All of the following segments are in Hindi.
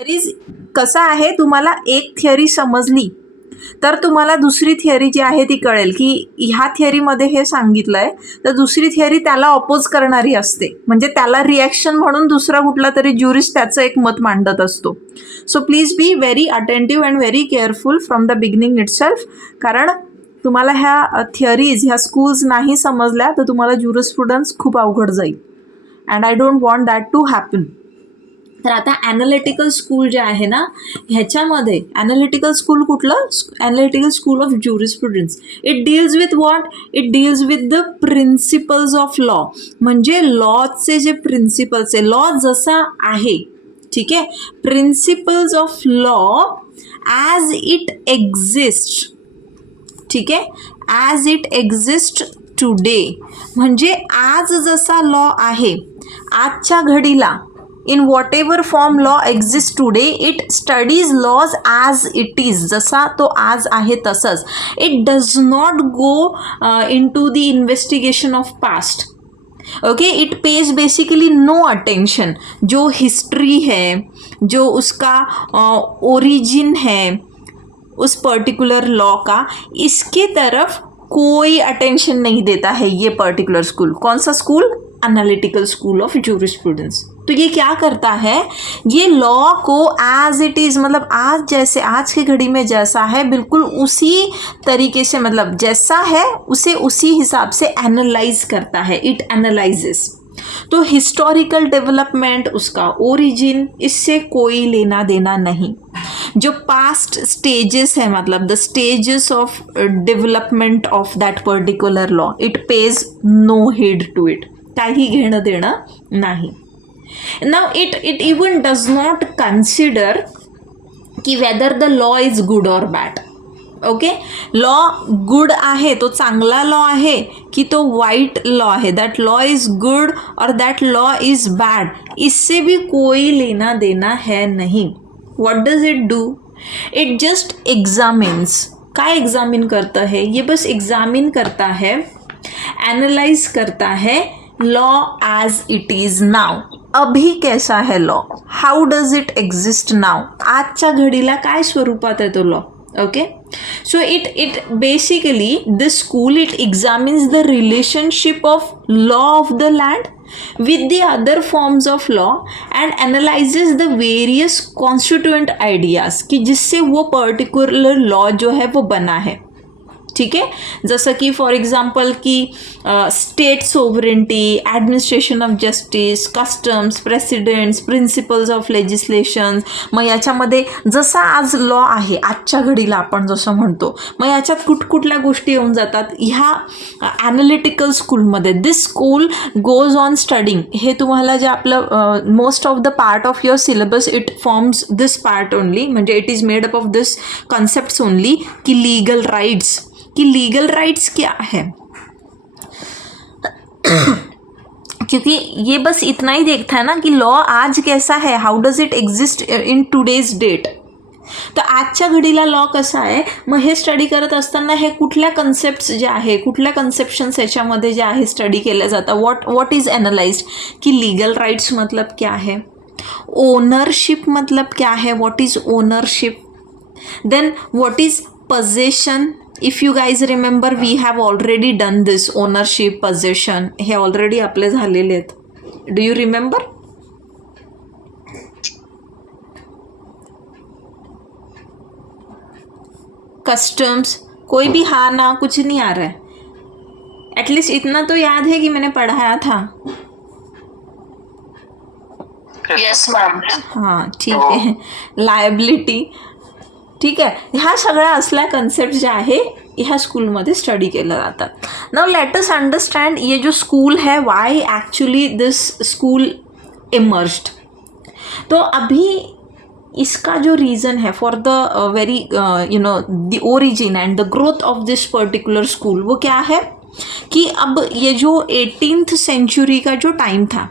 थिअरीज कसं आहे, तुम्हाला एक थिअरी समजली तर तुम्हाला दुसरी थिअरी जी आहे ती कळेल की ह्या थिअरीमध्ये हे सांगितलंय, तर दुसरी थिअरी त्याला अपोज करणारी असते, म्हणजे त्याला रिॲक्शन म्हणून दुसरा कुठला तरी ज्युरिस्ट त्याचं एक मत मांडत असतो. So please be very attentive and very careful from the beginning itself, कारण तुम्हाला ह्या थिअरीज ह्या स्कूल्स नाही समजल्या तर तुम्हाला ज्युरिस्प्रुडन्स खूप अवघड जाईल, and I don't want that to happen. तर आता ॲनालिटिकल स्कूल जे आहे ना, ह्याच्यामध्ये ॲनालिटिकल स्कूल कुठलं, analytical school of jurisprudence. It deals with what, it deals with the principles of law, म्हणजे लॉचे जे प्रिन्सिपल्स आहे, लॉ जसा आहे, ठीक आहे, principles of law as it exist, ठीक आहे, ॲज इट एक्झिस्ट टुडे, म्हणजे आज जसा लॉ आहे आजच्या घडीला, in whatever form law exists today, it studies laws as it is, जसा तो आज आहे तसंच. It does not go into the investigation of past. Okay, it pays basically no attention. जो हिस्ट्री है, जो उसका ओरिजिन है उस पर्टिकुलर लॉ का, इसके तरफ कोई अटेंशन नहीं देता है ये पर्टिकुलर स्कूल. कौन सा school? Analytical school of jurisprudence. तो ये क्या करता है, ये लॉ को एज इट इज़, मतलब आज जैसे, आज की घड़ी में जैसा है बिल्कुल उसी तरीके से, मतलब जैसा है उसे उसी हिसाब से एनालाइज करता है. It analyses. तो हिस्टोरिकल डेवलपमेंट, उसका ओरिजिन, इससे कोई लेना देना नहीं. जो पास्ट स्टेजेस है, मतलब the stages of development of that particular law, it pays no heed to it. काही घेणं देणं नाही. Now it even does not consider की whether the law is good or bad. Okay, law good आहे, तो चांगला लॉ आहे की तो वाईट लॉ आहे, दैट लॉ इज गुड और दैट लॉ इज बैड, इससे भी कोई लेना देना है नहीं. What does it do? It just examines. काय एग्जामिन करता है ये? बस एग्जामिन करता है, एनालाइज करता है law as it is now. अभी कैसा है law, how does it exist now, आजच्या घडीला काय स्वरूपात आहे तो law. Okay, so it basically this school, it examines the relationship of law of the land with the other forms of law and analyzes the various constituent ideas कि जिससे वो particular law जो है वो बना है. ठीक है, जसं की फॉर एक्झाम्पल की state sovereignty, administration of justice, customs, precedents, principles of legislation. मग याच्यामध्ये जसा आज लॉ आहे आजच्या घडीला आपण जसं म्हणतो, मग याच्यात कुठकुठल्या गोष्टी येऊन जातात ह्या ॲनालिटिकल स्कूलमध्ये. This school goes on studying. हे तुम्हाला जे आपलं most of the part of your syllabus it forms this part only, म्हणजे it is made up of this concepts only, की लीगल राइट्स, कि लीगल राइट्स क्या है. क्योंकि ये बस इतना ही देखता है ना कि लॉ आज कैसा है, how does it exist in today's date. तर आजच्या घडीला लॉ कसा आहे, मग हे स्टडी करत असताना हे कुठल्या कन्सेप्ट्स जे आहे, कुठल्या कन्सेप्शन्स याच्यामध्ये जे आहे स्टडी केल्या जातात. व्हॉट इज एनालाइज्ड, की लीगल राइट्स मतलब क्या है, ओनरशिप मतलब क्या है, what is ownership, then what is possession. If you guys remember, we have already done this ownership, possession, हे already आपले झालेले आहेत. Do you remember? Customs, कोई भी हाँ ना कुछ नहीं आ रहा है. एटलीस्ट इतना तो याद है कि मैंने पढ़ाया था. Yes ma'am. हाँ ठीक है. लायबिलिटी, ठीक आहे, ह्या सगळ्या असल्या कन्सेप्ट ज्या आहे ह्या स्कूलमध्ये स्टडी केलं जातात. नाउ लेट अस अंडरस्टँड ये जो स्कूल है why actually this school emerged. तो अभी इसका जो रीज़न है for the very the origin and the growth of this particular school, वो क्या है कि अब ये जो 18th सेंचुरी का जो टाइम था,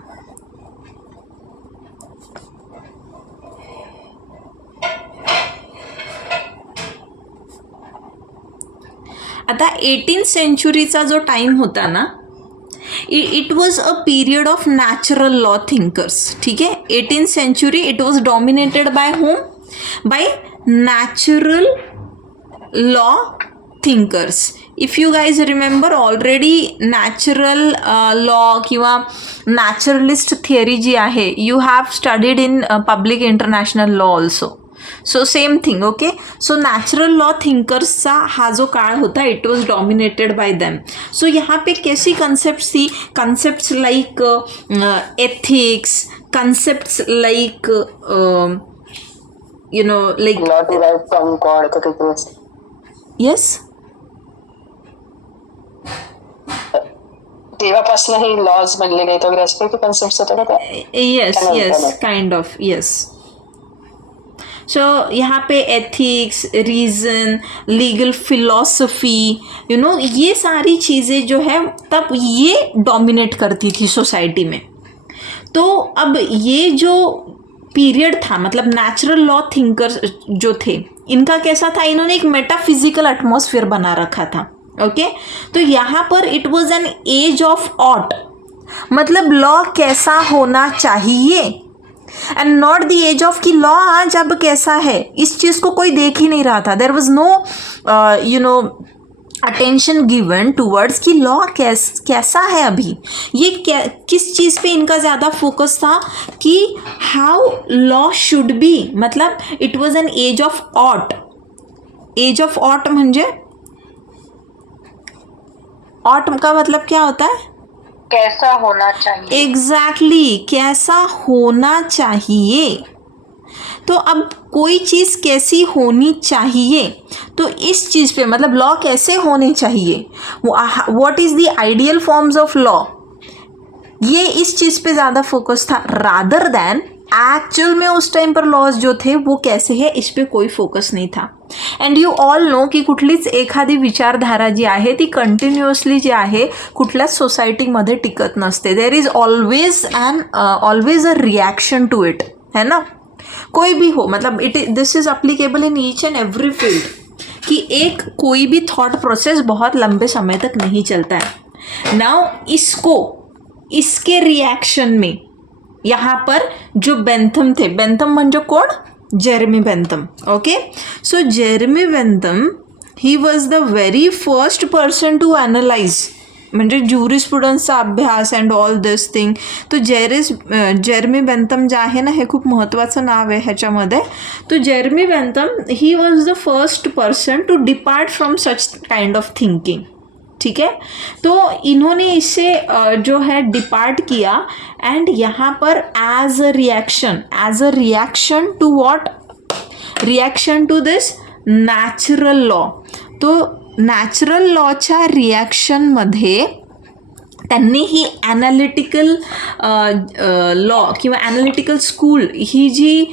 आता 18th सेंचुरीचा जो टाईम होता ना, it was a period of natural law thinkers. ठीक आहे. 18th century it was dominated by home, by natural law thinkers. If you guys remember already natural law किंवा नॅचरलिस्ट थिअरी जी आहे you have studied in public international law also. So same thing. Okay. So natural law थिंकर्सचा हा जो काळ होता it was dominated by them. So यहाँ पे कैसी कंसेप्ट थी? Concepts like ethics, concepts like you know like Law derived from God, तर तिथेच येस. तेव्हापासून हे लॉज बनलेले आहेत वगैरे असते ते कन्सेप्ट होते ना त्या. Yes Canon, yes canon. Kind of yes. So यहाँ पे ethics, reason, legal philosophy, you know ये सारी चीज़ें जो है तब ये डोमिनेट करती थी सोसाइटी में. तो अब ये जो पीरियड था मतलब नेचुरल लॉ थिंकर्स जो थे इनका कैसा था? इन्होंने एक मेटाफिजिकल एटमॉस्फेयर बना रखा था. ओके. तो यहाँ पर it was an age of ought, मतलब लॉ कैसा होना चाहिए and not the age of कि लॉ आज अब कैसा है, इस चीज़ को कोई देख ही नहीं रहा था. There was no you know attention given towards कि लॉ कैसा है अभी. ये किस चीज़ पे इनका ज़्यादा फोकस था कि हाउ लॉ शुड बी. मतलब it was an age of ought. Age of ought म्हणजे ऑट का मतलब क्या होता है? कैसा होना चाहिए. एग्जैक्टली कैसा होना चाहिए. तो अब कोई चीज़ कैसी होनी चाहिए तो इस चीज़ पे मतलब लॉ कैसे होने चाहिए, what is the ideal forms of law, ये इस चीज़ पे ज़्यादा फोकस था रादर दैन एक्चुअल में उस टाइम पर लॉज जो थे वो कैसे है इस पे कोई फोकस नहीं था. अँड यू ऑल नो की कुठलीच एखादी विचारधारा जी आहे ती कंटिन्युअसली जी आहे कुठल्याच सोसायटीमध्ये टिकत नसते. There is always a reaction to it, है ना. कोई भी हो मतलब this is applicable in each and every field कि एक कोई भी थॉट प्रोसेस बहुत लंबे समय तक नहीं चलता है. नाउ इसके रिएक्शन में यहाँ पर जो बेंथम थे, बेंथम म्हणजे कोण? Jeremy Bentham. Okay. So Jeremy Bentham he was the very first person to analyse म्हणजे ज्युरिस्प्रुडन्सचा अभ्यास अँड ऑल दिस थिंग. तो जेरेमी बेंथम जे आहे ना हे खूप महत्त्वाचं नाव आहे ह्याच्यामध्ये. तो Jeremy Bentham he was the first person to depart from such kind of thinking. ठीक है. तो इन्होंने इससे जो है डिपार्ट किया एंड यहाँ पर as a reaction to what? Reaction to this natural law. तो नॅचरल लॉच्या रिॲक्शनमध्ये त्यांनी ही ॲनालिटिकल लॉ किंवा ॲनालिटिकल स्कूल ही जी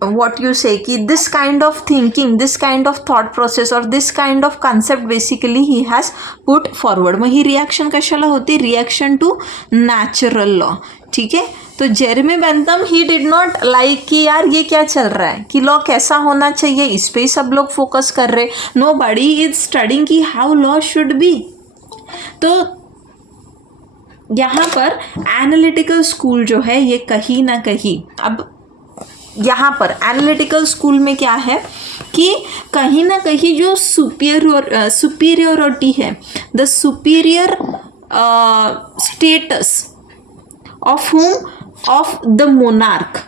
what you say कि this kind of thinking, this kind of thought process or this kind of concept basically he has put forward. मग ही रिॲक्शन कशाला होती? Reaction to natural law. ठीक है. तो Jeremy Bentham he did not like कि यार ये क्या चल रहा है कि लॉ कैसा होना चाहिए इस पे ही सब लोग फोकस कर रहे. नो बडी इज स्टडिंग कि हाउ लॉ शुड बी. तो यहाँ पर एनालिटिकल स्कूल जो है ये कहीं ना कहीं अब यहाँ पर एनालिटिकल स्कूल में क्या है कि कहीं ना कहीं जो सुपीरियोरिटी है, द सुपीरियर स्टेटस ऑफ हुम? Of the monarch.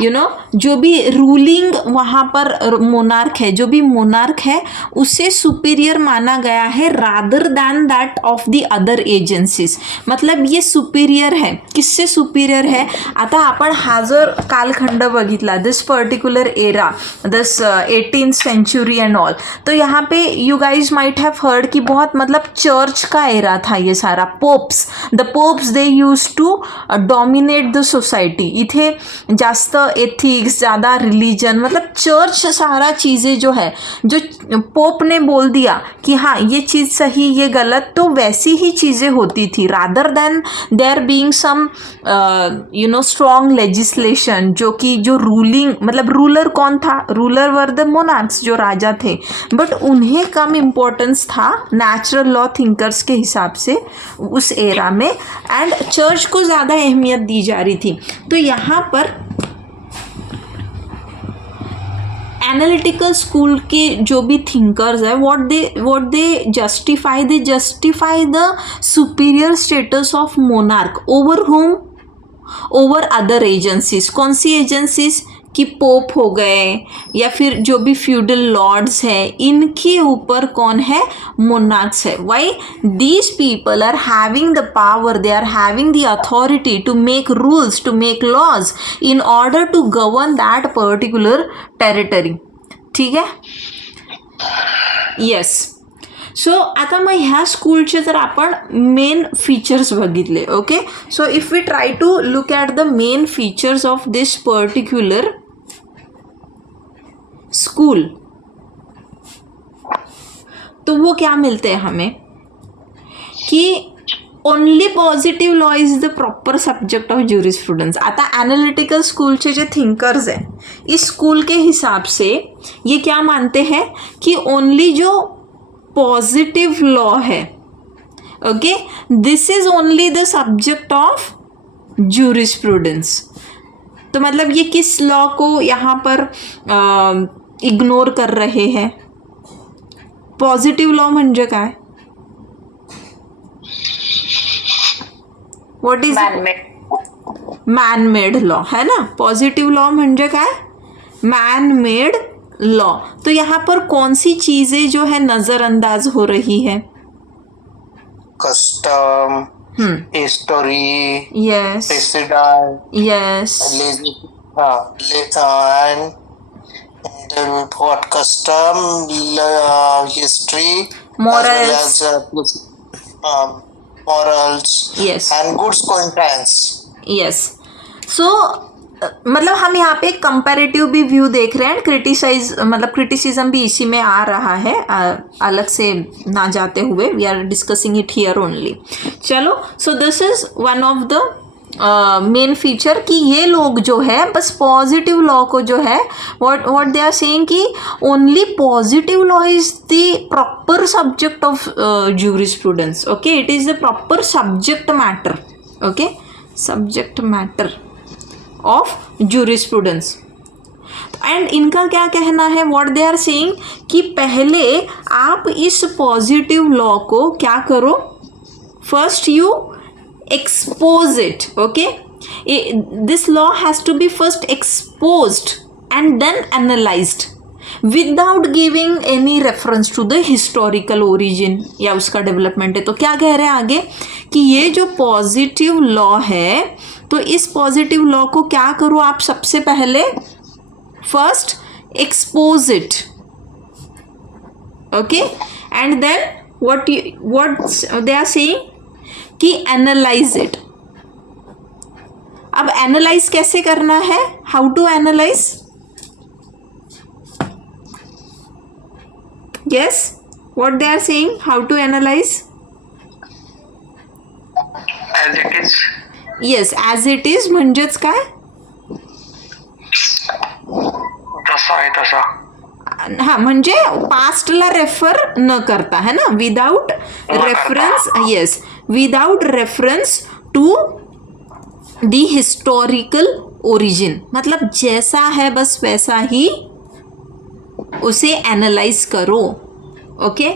You know जो भी रूलिंग वहाँ पर मोनार्क है, जो भी मोनार्क है उसे सुपीरियर माना गया है rather than that of the other agencies. मतलब ये सुपीरियर है. किससे सुपीरियर है? आता आपण हा जर कालखंड बघितला this particular era, this 18th century and all, तो यहाँ पे you guys might have heard कि बहुत मतलब चर्च का एरा था ये सारा. The popes they use to dominate the society. इथे जास्त एथिक्स, ज़्यादा रिलीजन, मतलब चर्च सारा चीज़ें जो है, जो पोप ने बोल दिया कि हाँ ये चीज़ सही ये गलत, तो वैसी ही चीज़ें होती थी, rather than there being some strong legislation, जो रूलिंग, मतलब रूलर कौन था, रूलर वर द मोनार्क्स, जो राजा थे, बट उन्हें कम इम्पोर्टेंस था नेचुरल लॉ थिंकर्स के हिसाब से उस एरा में, एंड चर्च को ज़्यादा अहमियत दी जा रही थी। तो यहाँ पर एनालिटिकल स्कूल के जो भी थिंकर्स है, what they justify the superior status of monarch over हुम, ओवर अदर एजेंसीज। कौन सी एजेंसीज? कि पोप हो गए या फिर जो भी फ्यूडल लॉर्ड्स हैं, इनके ऊपर कौन है? मोनार्क्स है। Why? These people are having the power, they are having the authority to make rules, to make laws in order to govern that particular territory. ठीक आहे? येस. सो आता मग ह्या स्कूलचे जर आपण मेन फीचर्स बघितले, okay, so if we try to look at the main features of this particular school, तो वो क्या मिलते हैं हमें कि only positive law is the proper subject of jurisprudence. आता एनालिटिकल स्कूल के जो थिंकर्स हैं, इस स्कूल के हिसाब से ये क्या मानते हैं कि ओनली जो पॉजिटिव लॉ है, okay, this is only the subject of jurisprudence. तो मतलब ये किस लॉ को यहाँ पर इग्नोर कर रहे हैं? पॉझिटिव्ह लॉ म्हणजे काय? What is man made law, है ना? पॉझिटिव्ह लॉ म्हणजे काय? Man made law. तो यहाँ पर कौन सी चीजें जो है नजरअंदाज हो रही है? Custom, history, yes, president, yes, and what custom, history, Morals. as well as morals, yes, and goods conscience. Yes. So मतलब हम यहाँ पे कंपैरेटिव भी व्यू देख रहे हैं, क्रिटिसिज्म भी इसी में आ रहा है, अलग से ना जाते हुए. We are discussing it here only. चलो, so this is one of the main feature कि ये लोग जो है बस पॉजिटिव लॉ को जो है व्हाट दे आर सेइंग कि only positive law is the proper subject of jurisprudence. Okay, it is the proper subject matter. Okay, subject matter of jurisprudence. And इनका क्या कहना है, व्हाट दे आर सेइंग कि पहले आप इस पॉजिटिव लॉ को क्या करो, first you expose it. Okay, this law has to be first exposed and then analyzed without giving any reference to the historical origin या उसका डेवलपमेंट है. तो क्या कह रहे हैं आगे कि ये जो पॉजिटिव लॉ है, तो इस पॉजिटिव लॉ को क्या करो आप, सबसे पहले first expose it. Okay, and then what they are saying कि एनालाइज इट. अब एनालाइज कैसे करना है? How to analyse? Yes, what they are saying, how to analyse? As it is. Yes, as it is म्हणजेच काय? तसा आहे तसा. हा, म्हणजे पास्टला रेफर न करता, है ना, without reference. Yes, without reference to the historical origin. मतलब जैसा है बस वैसा ही उसे एनालाइज करो. Okay,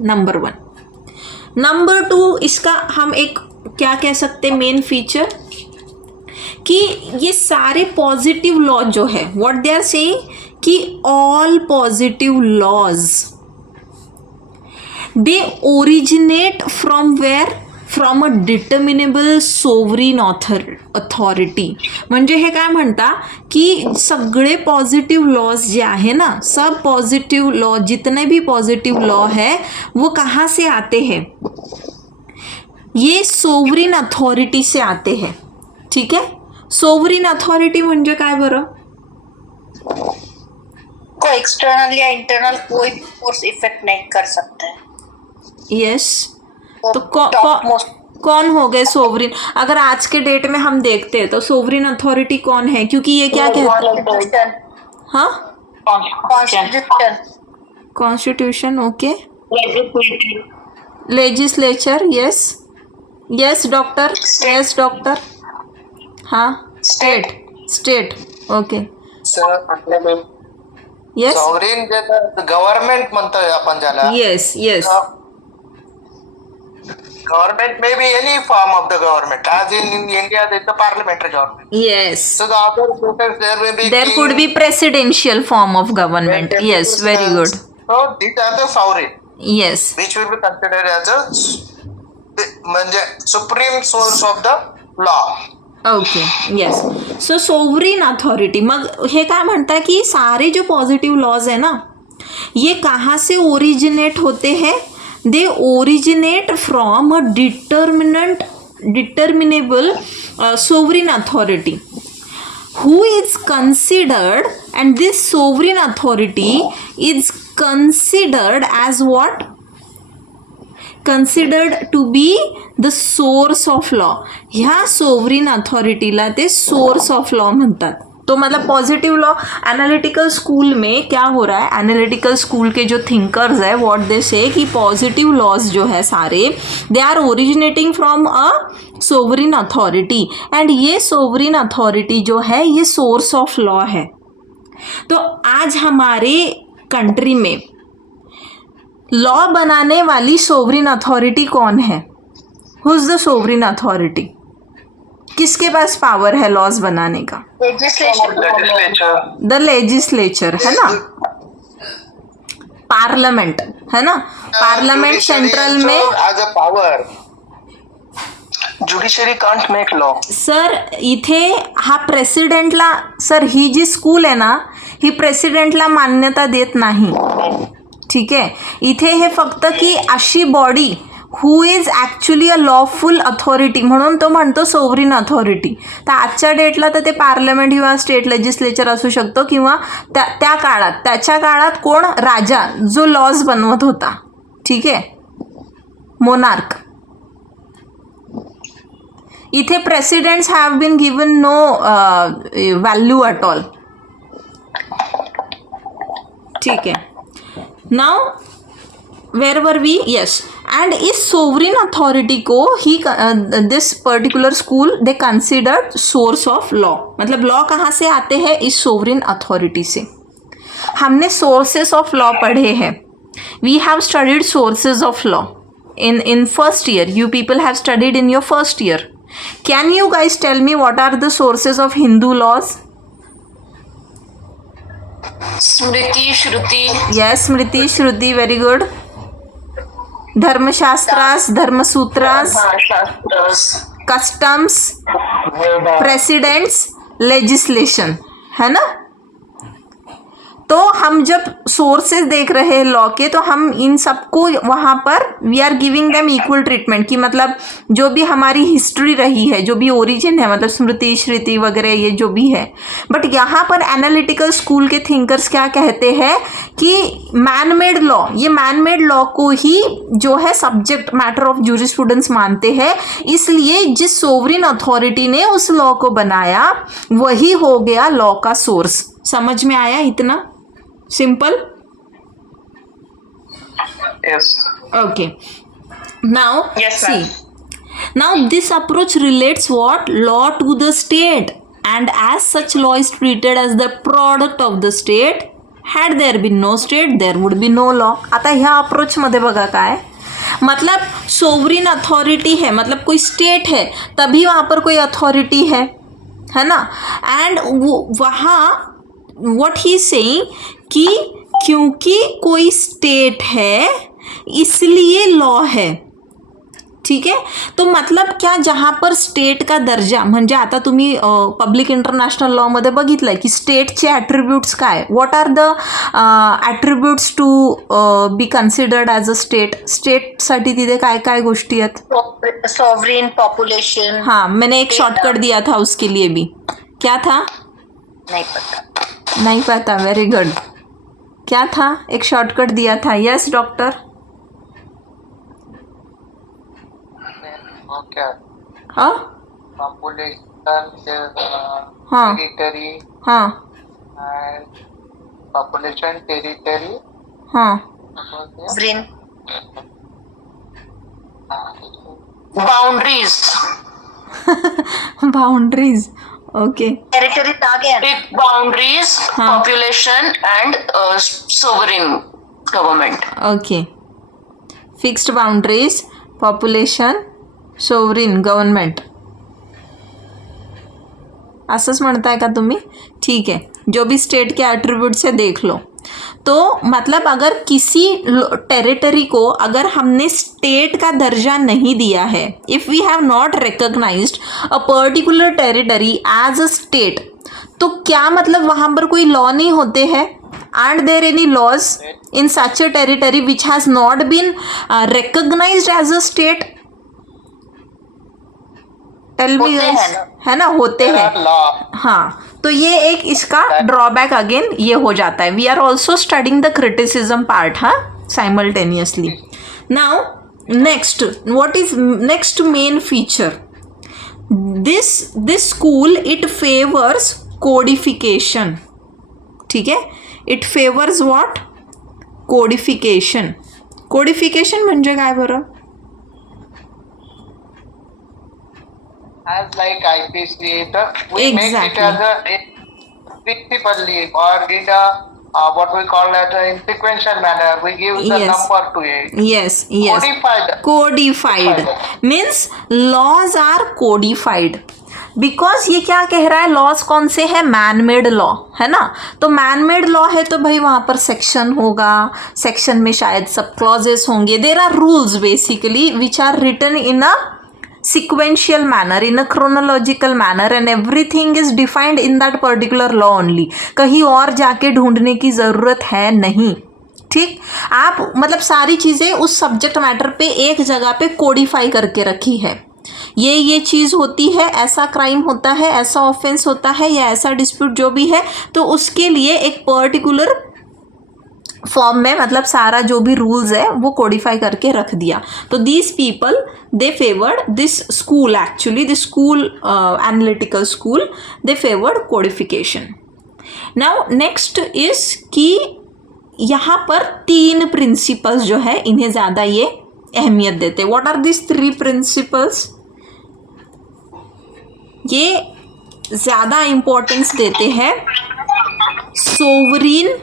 number 1. नंबर 2, इसका हम एक क्या कह सकते मेन फीचर कि ये सारे पॉजिटिव लॉ जो है, व्हाट दे आर सेइंग कि all positive laws they originate from where, from a determinable sovereign authority. म्हणजे हे काय म्हणता की सगळे पॉजिटिव लॉज जे आहे ना, सब पॉजिटिव लॉ, जितने भी पॉजिटिव लॉ है वो कहाँ से आते हैं? ये सोवरीन अथॉरिटी से आते हैं. ठीक है, सोवरिन अथॉरिटी म्हणजे काय बरं? को एक्सटर्नल या इंटरनल कोई भी फोर्स इफेक्ट नहीं कर सकता है। यस, वो तो टॉप मोस्ट कौन हो गए सोवरिन? अगर आज के डेट में हम देखते हैं तो सोवरिन अथॉरिटी कौन है? क्योंकि ये क्या कहते हैं? कॉन्स्टिट्यूशन हाँ, constitution constitution, okay, legislature, yes yes doctor, yes doctor, हाँ, state, okay, yes sovereign government म्हणतोय आपण ज्याला. Yes yes Government may be any form of the government. As in India, there is the parliamentary government. Yes, So the other states, there may be there king, could be presidential form of government. deputy yes, very good. presidents. So these are the sovereign, yes, which will be considered as a म्हणजे supreme source of the law. Okay, yes. So sovereign authority, मग हे काय म्हणता की सारे जो पॉजिटिव लॉज है ना, ये कहाँ से ओरिजिनेट होते हैं? दे originate from a determinable sovereign authority who is considered, and this sovereign authority is considered as what? Considered to be the source of law. ह्या सोवरिन अथॉरिटीला ते सोर्स ऑफ लॉ म्हणतात. तो मतलब पॉजिटिव लॉ एनालिटिकल स्कूल में क्या हो रहा है? एनालिटिकल स्कूल के जो थिंकर्स है व्हाट दे से कि पॉजिटिव लॉज जो है सारे they are originating from a sovereign authority, and ये सोवरिन अथॉरिटी जो है ये सोर्स ऑफ लॉ है. तो आज हमारे कंट्री में लॉ बनाने वाली सोवरिन अथॉरिटी कौन है? Who is the sovereign authority? किसके पास पावर है लॉज बनाने का? Legislature. द लेजिस्लेचर, है ना, पार्लियामेंट, है ना, पार्लियामेंट सेंट्रल में. as a power, judiciary can't make law. Sir इथे हा प्रेसिडेंटला, सर ही जी स्कूल आहे ना ही प्रेसिडेंटला मान्यता देत नाही. ठीक आहे, इथे हे फक्त की अशी body who is actually a lawful authority, म्हणून तो म्हणतो सोवरिन अथॉरिटी. तर आजच्या डेटला तर ते पार्लमेंट किंवा स्टेट लेजिस्लेचर असू शकतो, किंवा त्या काळात, त्याच्या काळात कोण? राजा, जो लॉज बनवत होता. ठीक आहे, मोनार्क. इथे precedents have been given no value at all. ठीक है, now where were we? Yes, and इस सोवरिन अथॉरिटी को ही this particular school they considered source of law. मतलब लॉ कहाँ से आते हैं? इस सोवरिन अथॉरिटी से. हमने सोर्सेस ऑफ लॉ पढ़े हैं. We have studied sources of law in first year. You people have studied in your first year. Can you guys tell me what are the sources of Hindu laws? Smriti Shruti Yes, Smriti, Shruti, very good. Dharmashastras, Dharmasutras, Shastras customs, precedents, legislation, है ना. तो हम जब सोर्सेज देख रहे हैं लॉ के, तो हम इन सबको वहाँ पर we are giving them equal treatment, कि मतलब जो भी हमारी हिस्ट्री रही है, जो भी ओरिजिन है, मतलब स्मृति श्रुति वगैरह ये जो भी है. बट यहाँ पर एनालिटिकल स्कूल के थिंकर्स क्या कहते हैं कि मैन मेड लॉ, ये मैन मेड लॉ को ही जो है सब्जेक्ट मैटर ऑफ जूरिस्प्रूडेंस मानते हैं. इसलिए जिस सोवरिन अथॉरिटी ने उस लॉ को बनाया वही हो गया लॉ का सोर्स. समझ में आया? इतना simple. Yes. Okay. Now, Yes, see. ma'am. Now this approach relates what? Law to the state, and as such law is treated as the product of the state. Had there been no state, there would be no law. आता ह्या अप्रोच मध्ये बघा काय, मतलब सोवरिन अथॉरिटी है, मतलब कोई स्टेट है तभी वहाँ पर कोई अथॉरिटी है ना. एंड वहाँ व्हाट ही सेइंग कि क्योंकि कोई स्टेट है इसलिए लॉ है. ठीक आहे. तो मतलब क्या, जहाँ पर स्टेट का दर्जा, म्हणजे आता तुम्ही पब्लिक इंटरनॅशनल लॉमध्ये बघितलंय की स्टेटचे ॲट्रिब्यूट्स काय, what are the attributes to be considered as a state. स्टेटसाठी तिथे काय काय गोष्टी आहेत. Sovereign population. हाँ, मैंने एक शॉर्टकट दिया था उसके लिए भी. क्या था? नहीं पता. नहीं पता. Very good. क्या था? एक शॉर्टकट दिया था. Yes doctor. ओके. हाँ पॉपुलेशन, हाँ टेरिटरी हाँ and population, territory, हाँ. Sovereign boundaries. Boundaries. Okay. Territory आ गया ना. boundaries, हाँ. population and sovereign government. Okay. Fixed boundaries, population, sovereign government, असंच म्हणताय का तुम्ही? ठीक है. जो भी स्टेट के एट्रीब्यूट्स है देख लो. तो मतलब अगर किसी टेरिटरी को अगर हमने स्टेट का दर्जा नहीं दिया है, if we have not recognised a particular territory as a state, तो क्या मतलब वहाँ पर कोई लॉ नहीं होते हैं? Aren't there any laws in such a territory which has not been recognized as a state? Tell me होते guys. हैं ना. है ना, होते there हैं. are law. हाँ, तो ये एक इसका ड्रॉबैक अगेन ये हो जाता है. We are also studying the criticism part, हाँ, simultaneously. Now next, what is next main feature? This school it favours codification. ठीक है, it favours what? Codification. Codification म्हणजे काय बरं? As like IPC, we make it Exactly. as a principally or in a what we call as in sequential manner. We give the Yes. number to it. Yes, yes. Codified. Codified means laws are codified. Because ये क्या कह रहा है, लॉज कौन से है? मैन मेड लॉ, है ना. तो मैन मेड लॉ है तो भाई वहाँ पर सेक्शन होगा, सेक्शन में शायद सब क्लॉजेस होंगे. There are rules basically which are written in a sequential manner, in a chronological manner, and everything is defined in that particular law only. कहीं और जाके ढूंढने की ज़रूरत है नहीं. ठीक, आप मतलब सारी चीज़ें उस सब्जेक्ट मैटर पे एक जगह पे कोडिफाई करके रखी है. ये चीज़ होती है, ऐसा क्राइम होता है, ऐसा ऑफेंस होता है, या ऐसा डिस्प्यूट जो भी है, तो उसके लिए एक पर्टिकुलर फॉर्म में मतलब सारा जो भी रूल्स है वो कोडिफाई करके रख दिया. तो these people they favoured this school, actually this school analytical school, they favoured codification. Now next is कि यहाँ पर 3 प्रिंसिपल्स जो है इन्हें ज़्यादा ये अहमियत देते. What are this 3 principles? ये ज़्यादा इम्पोर्टेंस देते हैं सोवरीन.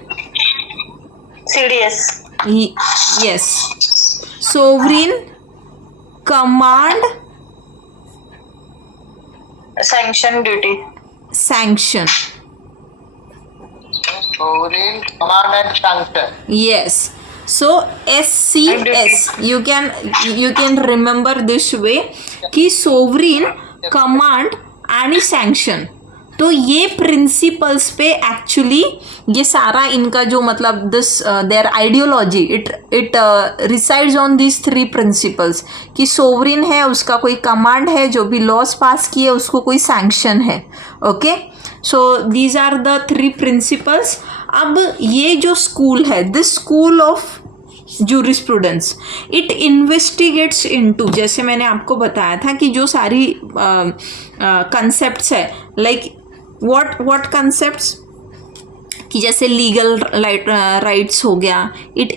सीडीएस. Yes, sovereign, command, sanction duty. sanction. Sovereign, command and sanction. Yes. So SCS, you can remember this way कि sovereign, command आणि sanction. तो ये प्रिंसिपल्स पे एक्चुअली ये सारा इनका जो मतलब this there ideology it resides on this 3 principles कि सोवरिन है, उसका कोई कमांड है, जो भी लॉस पास किए उसको कोई सैंक्शन है. Okay, so these are the 3 principles. अब ये जो स्कूल है, this school of jurisprudence, it investigates into, जैसे मैंने आपको बताया था कि जो सारी कंसेप्ट्स है, लाइक व्हाट कंसेप्ट्स, कि जैसे लीगल राइट्स हो गया, इट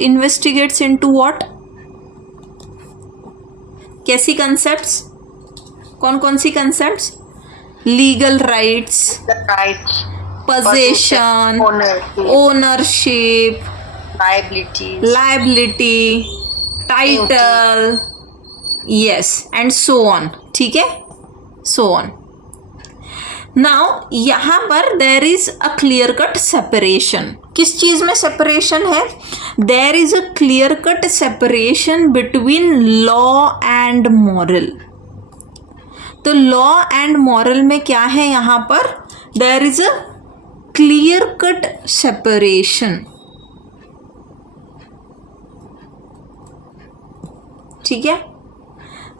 इन्वेस्टिगेट्स इनटू व्हाट, कैसी कंसेप्ट्स, कौन सी concepts? Legal rights, rights, possession, ownership, liability, title, yes, and so on. ठीक है, सो ऑन. नाउ यहाँ पर there is a clear cut separation. किस चीज़ में सेपरेशन है? There is a clear cut separation between law and moral. तो लॉ एंड मॉरल में क्या है यहाँ पर? There is a clear cut separation. ठीक है,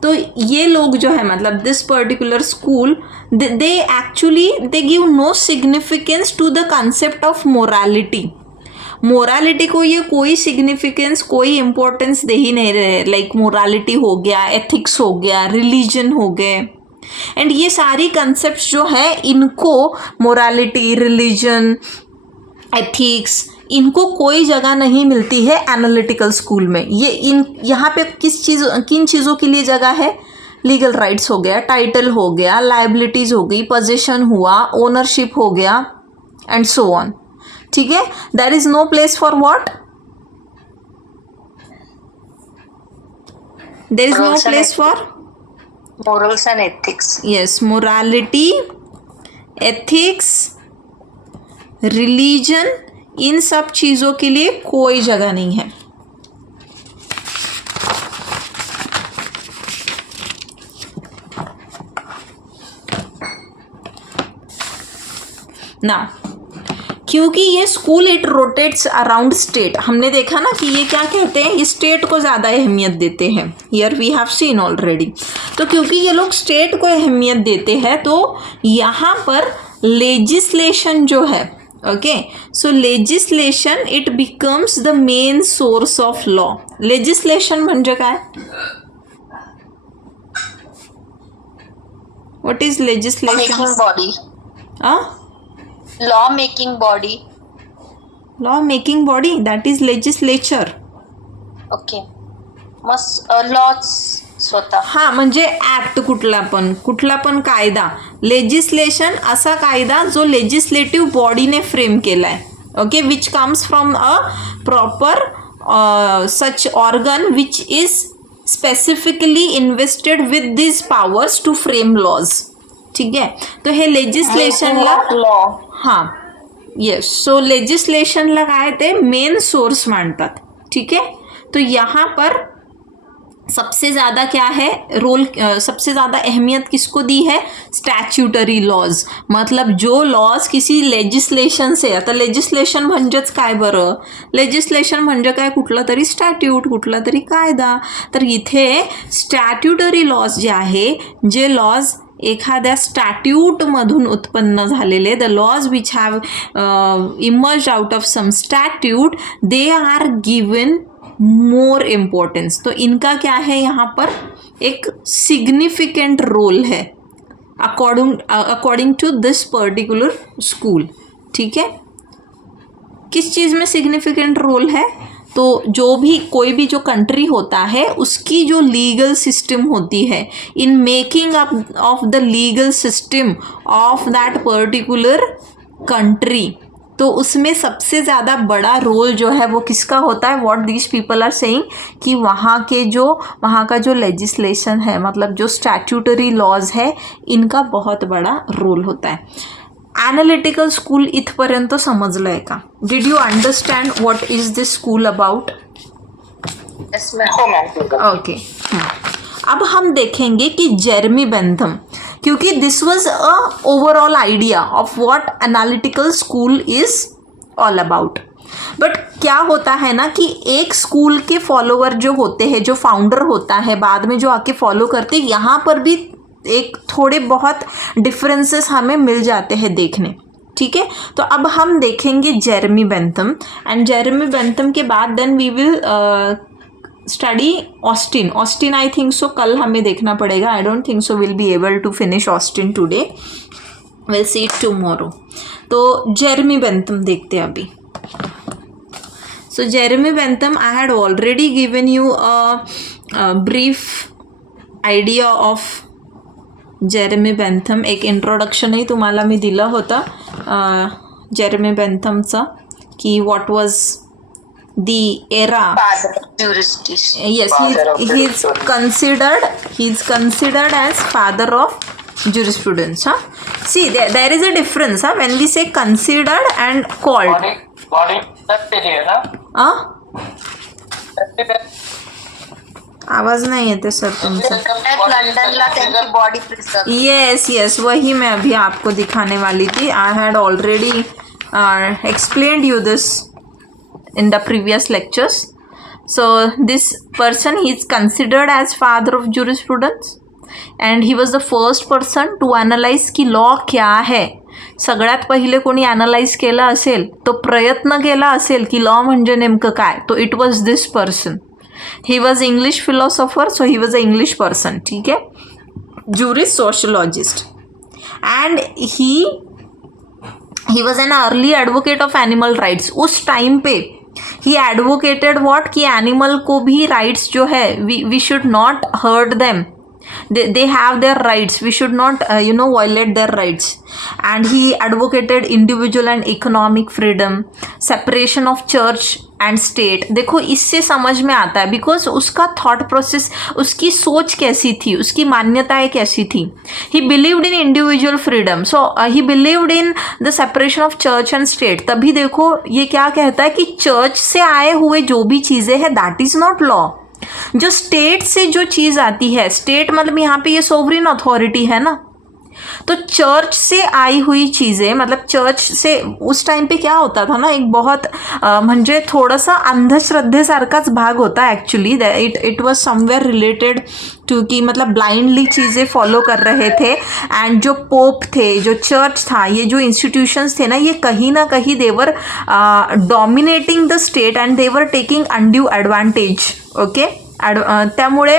तो ये लोग जो है मतलब this particular school they actually they give no significance to the concept of morality. Morality को ये कोई सिग्निफिकेंस कोई इम्पोर्टेंस दे ही नहीं रहे. लाइक मोरालिटी हो गया, एथिक्स हो गया, रिलीजन हो गए, एंड ये सारी कंसेप्ट जो है इनको मोरालिटी, रिलीजन, एथिक्स, इनको कोई जगह नहीं मिलती है एनालिटिकल स्कूल में. ये यहाँ पे किन चीज़ों के लिए जगह है? लीगल राइट्स हो गया, टाइटल हो गया, लाइबिलिटीज़ हो गई, पोजीशन हुआ, ओनरशिप हो गया, एंड सो ऑन. ठीक है, there is no place for what? There is no place for morals and ethics. Yes, morality, ethics, religion, इन सब चीज़ों के लिए कोई जगह नहीं है. ना क्योंकि ये school it rotates around state. हमने देखा ना कि ये क्या कहते हैं, ये स्टेट को ज़्यादा अहमियत देते हैं. Here we have seen already. तो क्योंकि ये लोग स्टेट को अहमियत देते हैं तो यहाँ पर लेजिस्लेशन जो है, okay, so legislation it becomes the main source of law. Legislation म्हणजे काय? What is legislation? Making body. Law making body. Law making body, that is legislature. Okay. मस्त laws स्वतः. हा म्हणजे ऍक्ट कुठला पण कायदा. लेजिस्लेशन असा कायदा जो लेजिस्लेटिव्ह बॉडीने फ्रेम केलाय. Okay, which comes from a proper such organ which is specifically invested with this powers to frame laws. ठीक आहे, तो हे लेजिस्लेशनला law. हां येस, सो लेजिस्लेशनला काय ते मेन सोर्स मानतात. ठीक है, तो यहाँ पर सबसे ज़्यादा क्या है रोल, सबसे ज़्यादा अहमियत किसको दी है? Statutory laws. मतलब जो लॉज किसी लेजिस्लेशन से, आता लेजिस्लेशन म्हणजेच काय बरं? लेजिस्लेशन म्हणजे काय? कुठलं तरी स्टॅट्यूट, कुठला तरी कायदा. तर इथे स्टॅट्युटरी लॉज जे आहे, जे लॉज एखाद्या स्टॅट्यूटमधून उत्पन्न झालेले, the laws which have emerge out of some statute, they are given more importance. तो इनका क्या है यहाँ पर? एक सिग्निफिकेंट रोल है according to this particular school. ठीक है, किस चीज़ में सिग्निफिकेंट रोल है? तो जो भी कोई भी जो कंट्री होता है उसकी जो लीगल सिस्टम होती है, in making up of the legal system of that particular country, तो उसमें सबसे ज़्यादा बड़ा रोल जो है वो किसका होता है? What these people are saying कि वहाँ का जो लेजिस्लेशन है, मतलब जो स्टैट्यूटरी लॉज है, इनका बहुत बड़ा रोल होता है. ॲनालिटिकल स्कूल इथपर्यंत समजलं आहे का? Did you understand what is this school about? Yes, ma'am. Okay, अब हम देखेंगे कि जेरेमी बेंथम, क्योंकि this was a overall idea of what analytical school is all about. But क्या होता है ना कि एक स्कूल के फॉलोवर जो होते हैं, जो फाउंडर होता है, बाद में जो आके फॉलो करते हैं, यहाँ पर भी एक थोड़े बहुत डिफरेंसेस हमें मिल जाते हैं देखने. ठीक है, तो अब हम देखेंगे Jeremy Bentham, and Jeremy Bentham के बाद then we will study Austin. I think so कल हमें देखना पड़ेगा. I don't think so will be able to finish Austin today, will see it tomorrow. तो जेरेमी बेंथम देखते हैं अभी. So Jeremy Bentham, I had already given you a brief idea of Jeremy Bentham. एक इंट्रोडक्शनही तुम्हाला मी दिलं होतं जेरेमी बेंथमचं, की what was the era. Father of jurisdiction. Yes, he is considered as father of jurisprudence. See, there is a difference when we say considered and called. Body है ना. आवाज नाही येते सर तुमचा. लंडनला त्यांची बॉडी प्रिझर्व. येस वही मैं अभी आपको दिखाने वाली थी. आई had already explained you this in the previous lectures. So this person, he is considered as father of jurisprudence and he was the first person to analyze की law क्या है. सगळ्यात पहिले कोणी ॲनालाइज केलं असेल, तो प्रयत्न केला असेल की लॉ म्हणजे नेमकं काय, तो it was this person. He was English philosopher, so he was a English person. ठीक है, jurist sociologist. And he was an early advocate of animal rights. उस टाइम पे ही एडवोकेटेड व्हाट कि एनिमल को भी राइट्स जो है we should not hurt them. They have their rights, we should not violate their rights. And he advocated individual and economic freedom, separation of church and state. देखो इससे समझ में आता है बिकॉज उसका थॉट प्रोसेस, उसकी सोच कैसी थी, उसकी मान्यताएं कैसी थी. ही believed in individual freedom, so he believed in the separation of church and state. तभी देखो ये क्या कहता है कि चर्च से आए हुए जो भी चीज़ें हैं दैट इज़ नॉट लॉ. जो स्टेट से जो चीज़ आती है, स्टेट मतलब यहाँ पे ये सोवरिन अथॉरिटी है ना, तो चर्च से आई हुई चीज़ें, मतलब चर्च से उस टाइम पे क्या होता था ना, एक बहुत म्हणजे थोडासा अंधश्रद्धेसारखाच भाग होता actually. It was somewhere related to कि मतलब ब्लाइंडली चीज़ें फॉलो कर रहे थे. एंड जो पोप थे, जो चर्च था, ये जो इंस्टीट्यूशंस थे ना, ये कहीं ना कहीं they were dominating the state and they were taking undue advantage. Okay, त्यामुळे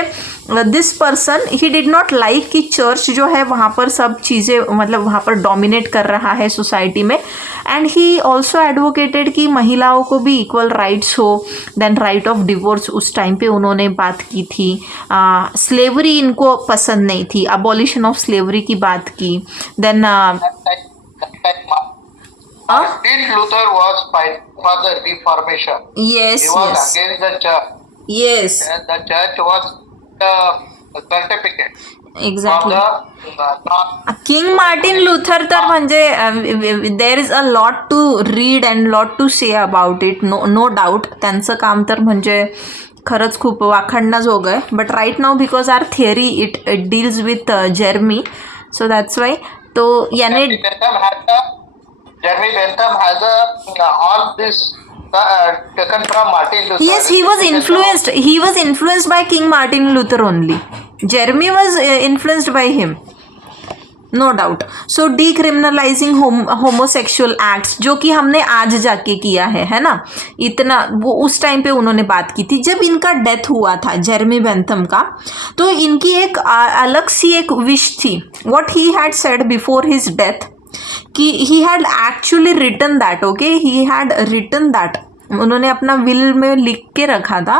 this person he did not like कि चर्च जो है वहाँ पर सब चीज़ें मतलब वहाँ पर डोमिनेट कर रहा है सोसाइटी में. एंड ही ऑल्सो एडवोकेटेड कि महिलाओं को भी इक्वल राइट्स हो. देन राइट ऑफ डिवोर्स उस टाइम पे उन्होंने बात की थी. स्लेवरी इनको पसंद नहीं थी, अबॉलिशन ऑफ स्लेवरी की बात की. Then Luther was fighting for the Reformation. yes He was yes against the church. yes And the church was the certificate exactly. of the king Martin Luther तर म्हणजे there is a lot to read and lot to say about it. No doubt त्यांचं काम तर म्हणजे खरंच खूप वाखाणण्याजोगं आहे. But right now because our theory it deals with Jeremy, so that's why. तो याने Jeremy Bentham has all this taken from Martin Luther. yes, he was influenced by King Martin Luther only. Jeremy was influenced by him, no doubt. So decriminalising homosexual acts, जो कि हमने आज जाके किया है ना, इतना वो उस टाइम पे उन्होंने बात की थी जब इनका डेथ हुआ था जेरेमी बेंथम का. तो इनकी एक अलग सी एक विश थी. What he had said before his death कि he had actually written that. Okay, he had written that. उन्होंने अपना विल में लिख के रखा था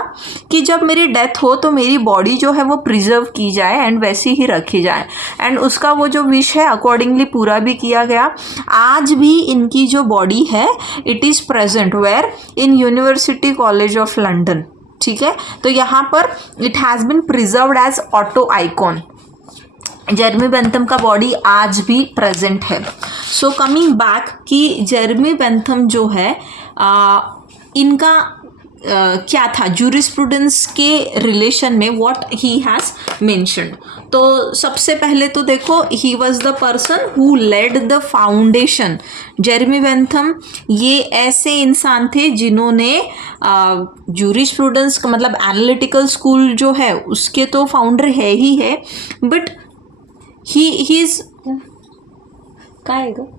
कि जब मेरी डेथ हो तो मेरी बॉडी जो है वो प्रिजर्व की जाए एंड वैसी ही रखी जाए. एंड उसका वो जो विश है अकॉर्डिंगली पूरा भी किया गया. आज भी इनकी जो बॉडी है it is present where in University College of London. ठीक है, तो यहाँ पर it has been preserved as auto icon. Jeremy Bentham का बॉडी आज भी प्रेजेंट है. सो कमिंग बैक कि जेरेमी बेंथम जो है इनका क्या था जूरिस्प्रूडेंस के रिलेशन में, व्हाट ही हैज़ मेंशन्ड. तो सबसे पहले तो देखो he was the person who laid the foundation. Jeremy Bentham ये ऐसे इंसान थे जिन्होंने जूरिस्प्रूडेंस का मतलब एनालिटिकल स्कूल जो है उसके तो फाउंडर है ही है. बट ही इज काय ग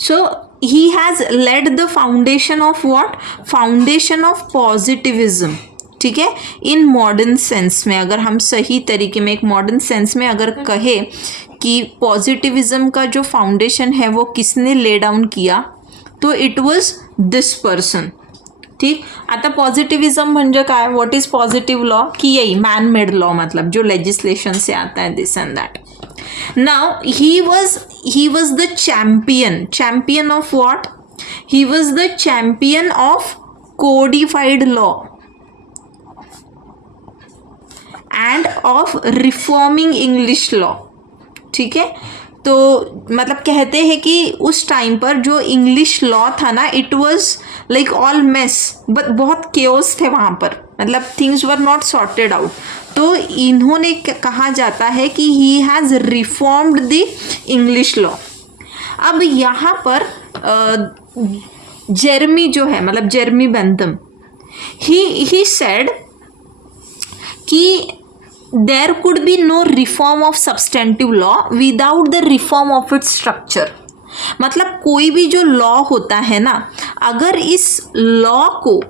so he has laid the foundation of what, foundation of positivism. ठीक है, इन मॉडर्न सेंस में अगर हम सही तरीके में एक मॉडर्न सेंस में अगर कहे कि पॉजिटिविज्म का जो फाउंडेशन है वो किसने ले डाउन किया, तो इट वॉज दिस पर्सन. ठीक, आता पॉझिटिव्हिज्म म्हणजे काय, व्हॉट इज पॉझिटिव्ह लॉ की यही मॅन मेड लॉ मतलब जो लेजिस्लेशन से आता है this and that. Now he was the champion of what, he was the champion of codified law. End of reforming English law. ठीक है, तो मतलब कहते हैं कि उस टाइम पर जो इंग्लिश लॉ था ना, it was like all mess, but बहुत केओस थे वहाँ पर, मतलब things were not sorted out. तो इन्होंने कहा जाता है कि he has reformed the English law. अब यहाँ पर जेरमी जो है, मतलब जेरमी बेंथम, ही सेड कि there could be no reform of substantive law without the reform of its structure. मतलब कोई भी जो लॉ होता है ना, अगर इस लॉ को,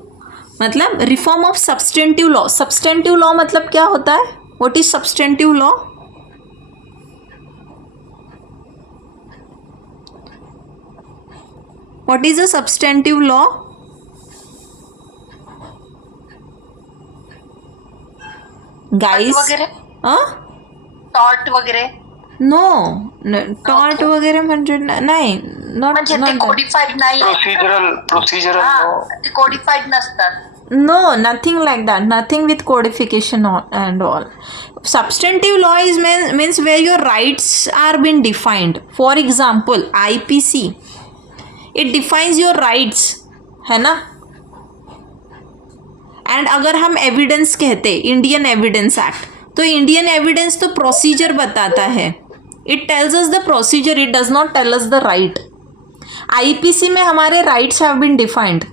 मतलब reform of substantive law, substantive law मतलब क्या होता है? What is substantive law? What is a substantive law? Guys tort वगैरे नो, टॉर्ट वगैरे म्हणजे नाही, म्हणजे ते कोडिफाईड नाही, प्रोसिजरल ते कोडिफाईड नसतात. No, nothing like that. Nothing with codification and all. Substantive law is means where your rights are being defined. For example, IPC, it defines your rights, है ना? एंड अगर हम एविडेंस कहते, इंडियन एविडेंस एक्ट, तो इंडियन एविडेंस तो प्रोसीजर बताता है, it tells us the procedure, it does not tell us the right. IPC में हमारे राइट्स हैव बीन डिफाइंड,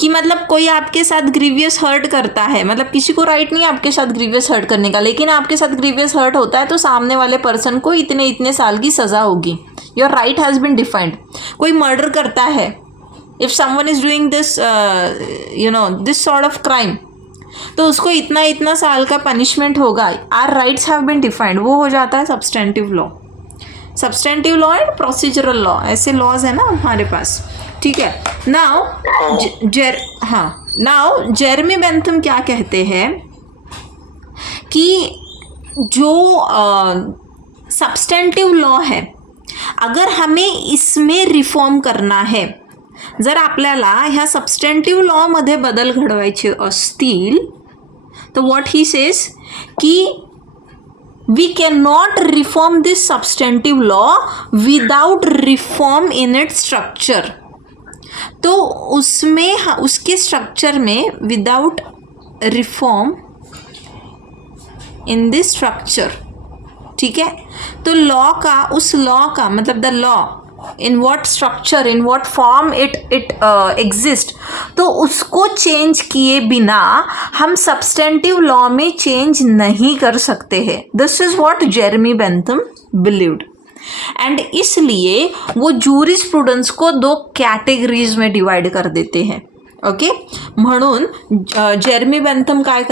कि मतलब कोई आपके साथ ग्रीवियस हर्ट करता है, मतलब किसी को राइट नहीं है आपके साथ ग्रीवियस हर्ट करने का, लेकिन आपके साथ ग्रीवियस हर्ट होता है तो सामने वाले पर्सन को इतने इतने साल की सज़ा होगी। Your right has been defined. कोई मर्डर करता है, if someone is doing this this sort of crime, तो उसको इतना इतना साल का पनिशमेंट होगा। Our rights have been defined, वो हो जाता है substantive law. Substantive law and procedural law, ऐसे लॉज है ना हमारे पास। ठीक है, नाउ नाउ जेरमी बेंथम क्या कहते हैं कि जो सब्सटेंटिव लॉ है, अगर हमें इसमें रिफॉर्म करना है, जर आपल्याला ह्या सब्सटेंटिव लॉमध्ये बदल घडवायचे असतील, तर व्हॉट ही सेज की we can not reform this substantive law without reform in its structure. तो उसमें उसके स्ट्रक्चर में without reform in this structure, ठीक है, तो लॉ का, उस लॉ का मतलब the law in what structure, in what form it exist, तो उसको चेंज किए बिना हम सब्सटेंटिव लॉ में चेंज नहीं कर सकते हैं। This is what Jeremy Bentham believed, and इसलिए वो जूरिस्प्रूडेंस को दो कैटेगरीज में डिवाइड कर देते हैं। ओके, म्हणून जेरमी बेंथम ने काय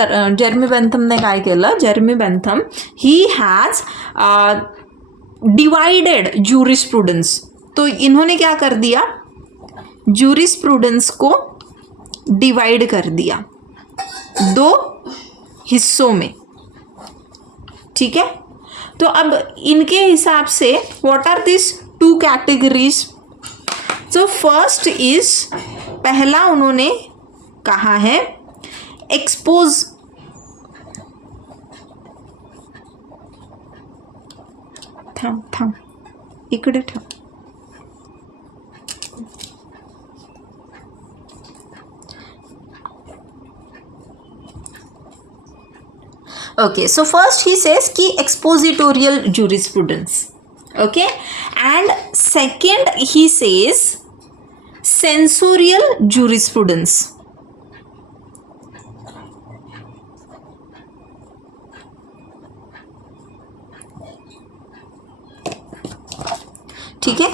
केलं, Jeremy Bentham he has divided jurisprudence. तो इन्होंने क्या कर दिया, जूरिस्प्रूडेंस को डिवाइड कर दिया दो हिस्सों में। ठीक है, तो अब इनके हिसाब से what are this two categories? So first is, पहला उन्होंने कहा है एक्सपोज, थांब इकडे ठेव, okay, so first he says ki expositorial jurisprudence, okay, and second he says censorial jurisprudence. ठीक है,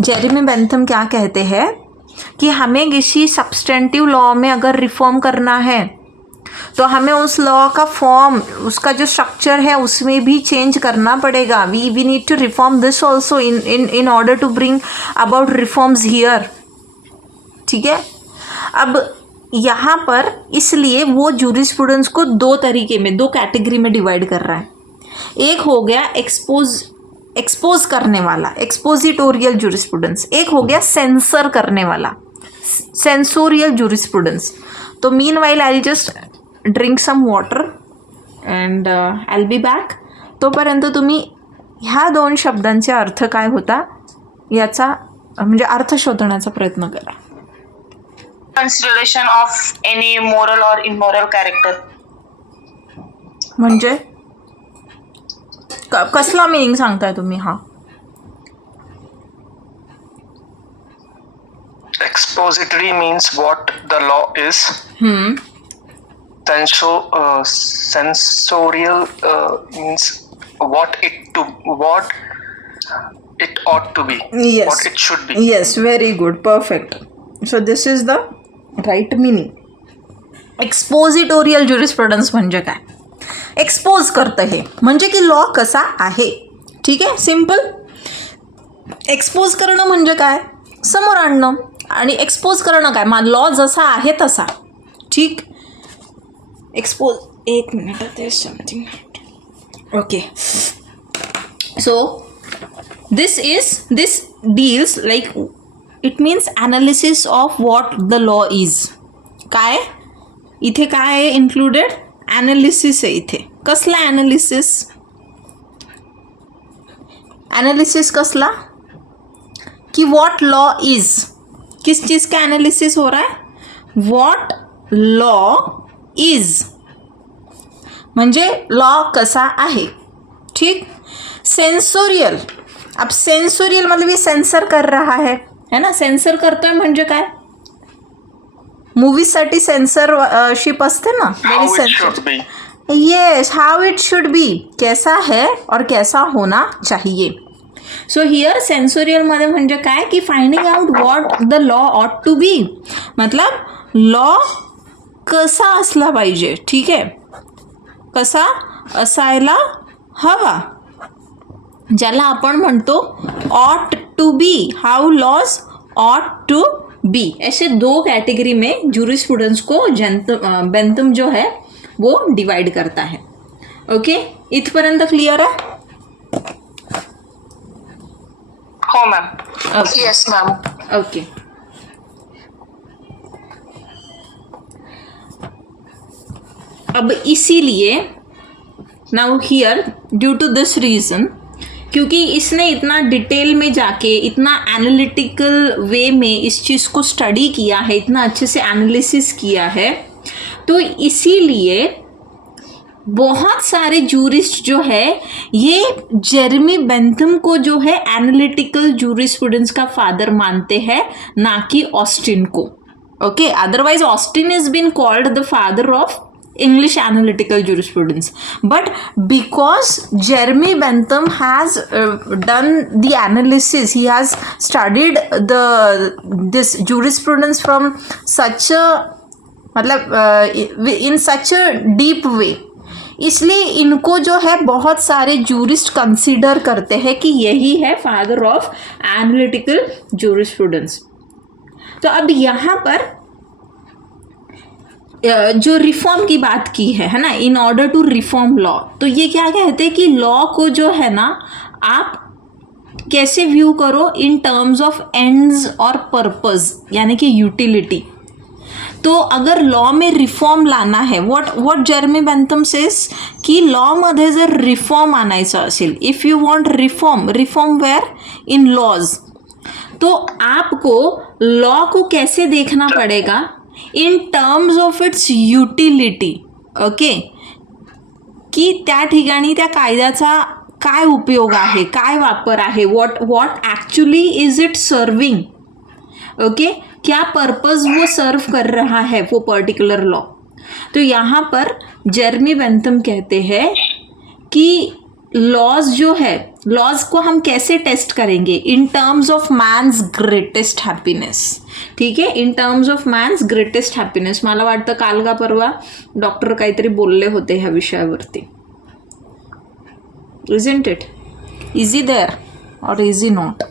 जेरेमी बेंथम क्या कहते हैं कि हमें किसी सब्सटेंटिव लॉ में अगर रिफॉर्म करना है तो हमें उस लॉ का फॉर्म, उसका जो स्ट्रक्चर है उसमें भी चेंज करना पड़ेगा। We need to reform this also in order to bring about reforms here. ठीक है, अब यहाँ पर इसलिए वो जूरिस्प्रूडेंस को दो तरीके में, दो कैटेगरी में डिवाइड कर रहा है। एक हो गया एक्सपोज करने वाला, एक्सपोजिटोरियल जूरिस्प्रूडेंस, एक हो गया सेंसर करने वाला, सेंसोरियल जूरिस्प्रूडेंस। तो meanwhile I just drink some water and I be back. तोपर्यंत तुम्ही ह्या 2 शब्दांचे अर्थ काय होता याचा म्हणजे अर्थ शोधण्याचा प्रयत्न करा. Consideration of any moral or immoral character. म्हणजे कसला मिनिंग सांगताय तुम्ही? हा Expository means what the law is. Sensorial means what it ought to be. Yes. What it should be. Yes, very good, perfect. So this is the right meaning. एक्सपोजिटोरियल ज्युरिस्प्रुडन्स म्हणजे काय? एक्सपोज करतं हे म्हणजे की लॉ कसा आहे. ठीक आहे, सिम्पल. एक्सपोज करणं म्हणजे काय? समोर आणणं. आणि एक्सपोज करणं काय? लॉ जसा आहे तसा. ठीक. एक्सपोज 1 मिनिट ते something. Okay. So this deals like it means analysis of what the law is. काय इथे काय आहे इन्क्लुडेड? ॲनालिसिस आहे इथे. कसला ॲनालिसिस? ॲनालिसिस कसला? कि वॉट लॉ इज. किस चीज़ का एनालिसिस हो रहा है? वॉट लॉ इज म्हणजे लॉ कसा आहे. ठीक. सेंसोरियल. अब सेंसोरियल मतलब ये सेंसर कर रहा है ना. सेंसर करतोय म्हणजे काय? मूवीजसाठी सेंसरशिप असते ना. How it should be. Yes, how it should be. कैसा है और कैसा होना चाहिए. सो हियर सेंसोरियलमध्ये म्हणजे काय की finding out what the law ought to be. मतलब लॉ कसा असला पाहिजे. ठीक आहे, कसा असायला हवा, ज्याला आपण म्हणतो ought to be. How laws ought to be. ऐसे 2 कैटेगरी में जूरिस्प्रूडेंस को बेंथम जो है वो डिवाइड करता है. ओके, इथपर्यंत क्लिअर आहे? हो मॅम. Yes, ma'am. ओके. अब इसीलिए now here due to this reason, क्योंकि इसने इतना डिटेल में जाके इतना एनालिटिकल वे में इस चीज़ को स्टडी किया है, इतना अच्छे से एनालिसिस किया है, तो इसीलिए बहुत सारे जूरिस्ट जो है ये जेरेमी बेंथम को जो है एनालिटिकल जूरिस्प्रूडेंस का फादर मानते हैं, ना कि ऑस्टिन को. Okay, otherwise Austin is been called the father of English analytical jurisprudence, but because Jeremy Bentham has done the analysis, he has studied this jurisprudence from such a मतलब in such a deep way, इसलिए इनको जो है बहुत सारे जूरिस्ट कंसीडर करते हैं कि यही है फादर ऑफ एनालिटिकल जूरिस्प्रूडेंस. तो अब यहाँ पर जो रिफॉर्म की बात की है ना, in order to reform law, तो ये क्या कहते हैं कि लॉ को जो है ना आप कैसे व्यू करो इन टर्म्स ऑफ एंड्स और पर्पस, यानी कि यूटिलिटी. तो अगर लॉ में रिफॉर्म लाना है, व्हॉट जेरेमी बेंथम सेज की लॉमध्ये जर रिफॉर्म आणायचं असेल, if you want reform where in laws, तो आपको लॉ को कैसे देखना पड़ेगा in terms of its utility. Okay, की त्या ठिकाणी त्या कायद्याचा काय उपयोग आहे, काय वापर आहे, what actually is it serving. Okay, क्या पर्पस वो सर्व कर रहा है वो पर्टिकुलर लॉ. तो यहाँ पर जेरेमी बेंथम कहते हैं कि लॉज जो है, लॉज को हम कैसे टेस्ट करेंगे इन terms of man's greatest happiness. ठीक आहे, इन terms of man's greatest happiness. मला वाटतं काल का परवा डॉक्टर काहीतरी बोलले होते ह्या विषयावरती. Isn't it? Is he there और is he not?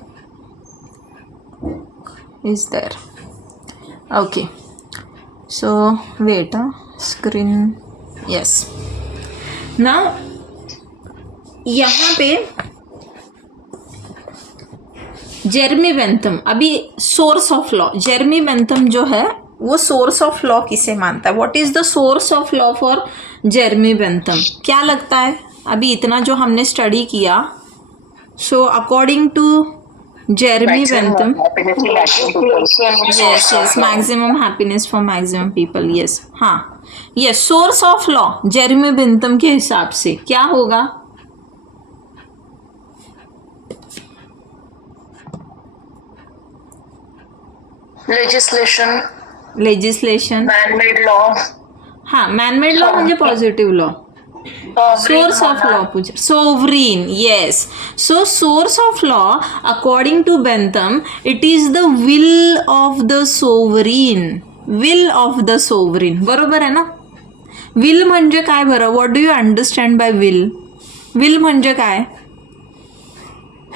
Is there. Okay, so wait, screen. Yes, now यहाँ पे जेरेमी बेंथम, अभी source of law, Jeremy Bentham जो है वो सोर्स ऑफ लॉ किसे मानता है? What is the source of law for Jeremy Bentham. क्या लगता है अभी इतना जो हमने स्टडी किया, so according to Jeremy Bentham, yes yes maximum happiness for maximum people, yes. हाँ yes, source of law Jeremy Bentham के हिसाब से क्या होगा? Legislation, man-made law. हाँ मॅनमेड लॉ म्हणजे positive law. Source of law Puja, sovereign, yes. So source of law according to Bentham, it is the will of the sovereign. Will of the sovereign, बरोबर आहे ना? विल म्हणजे काय बरं? What do you understand by will? Will म्हणजे काय?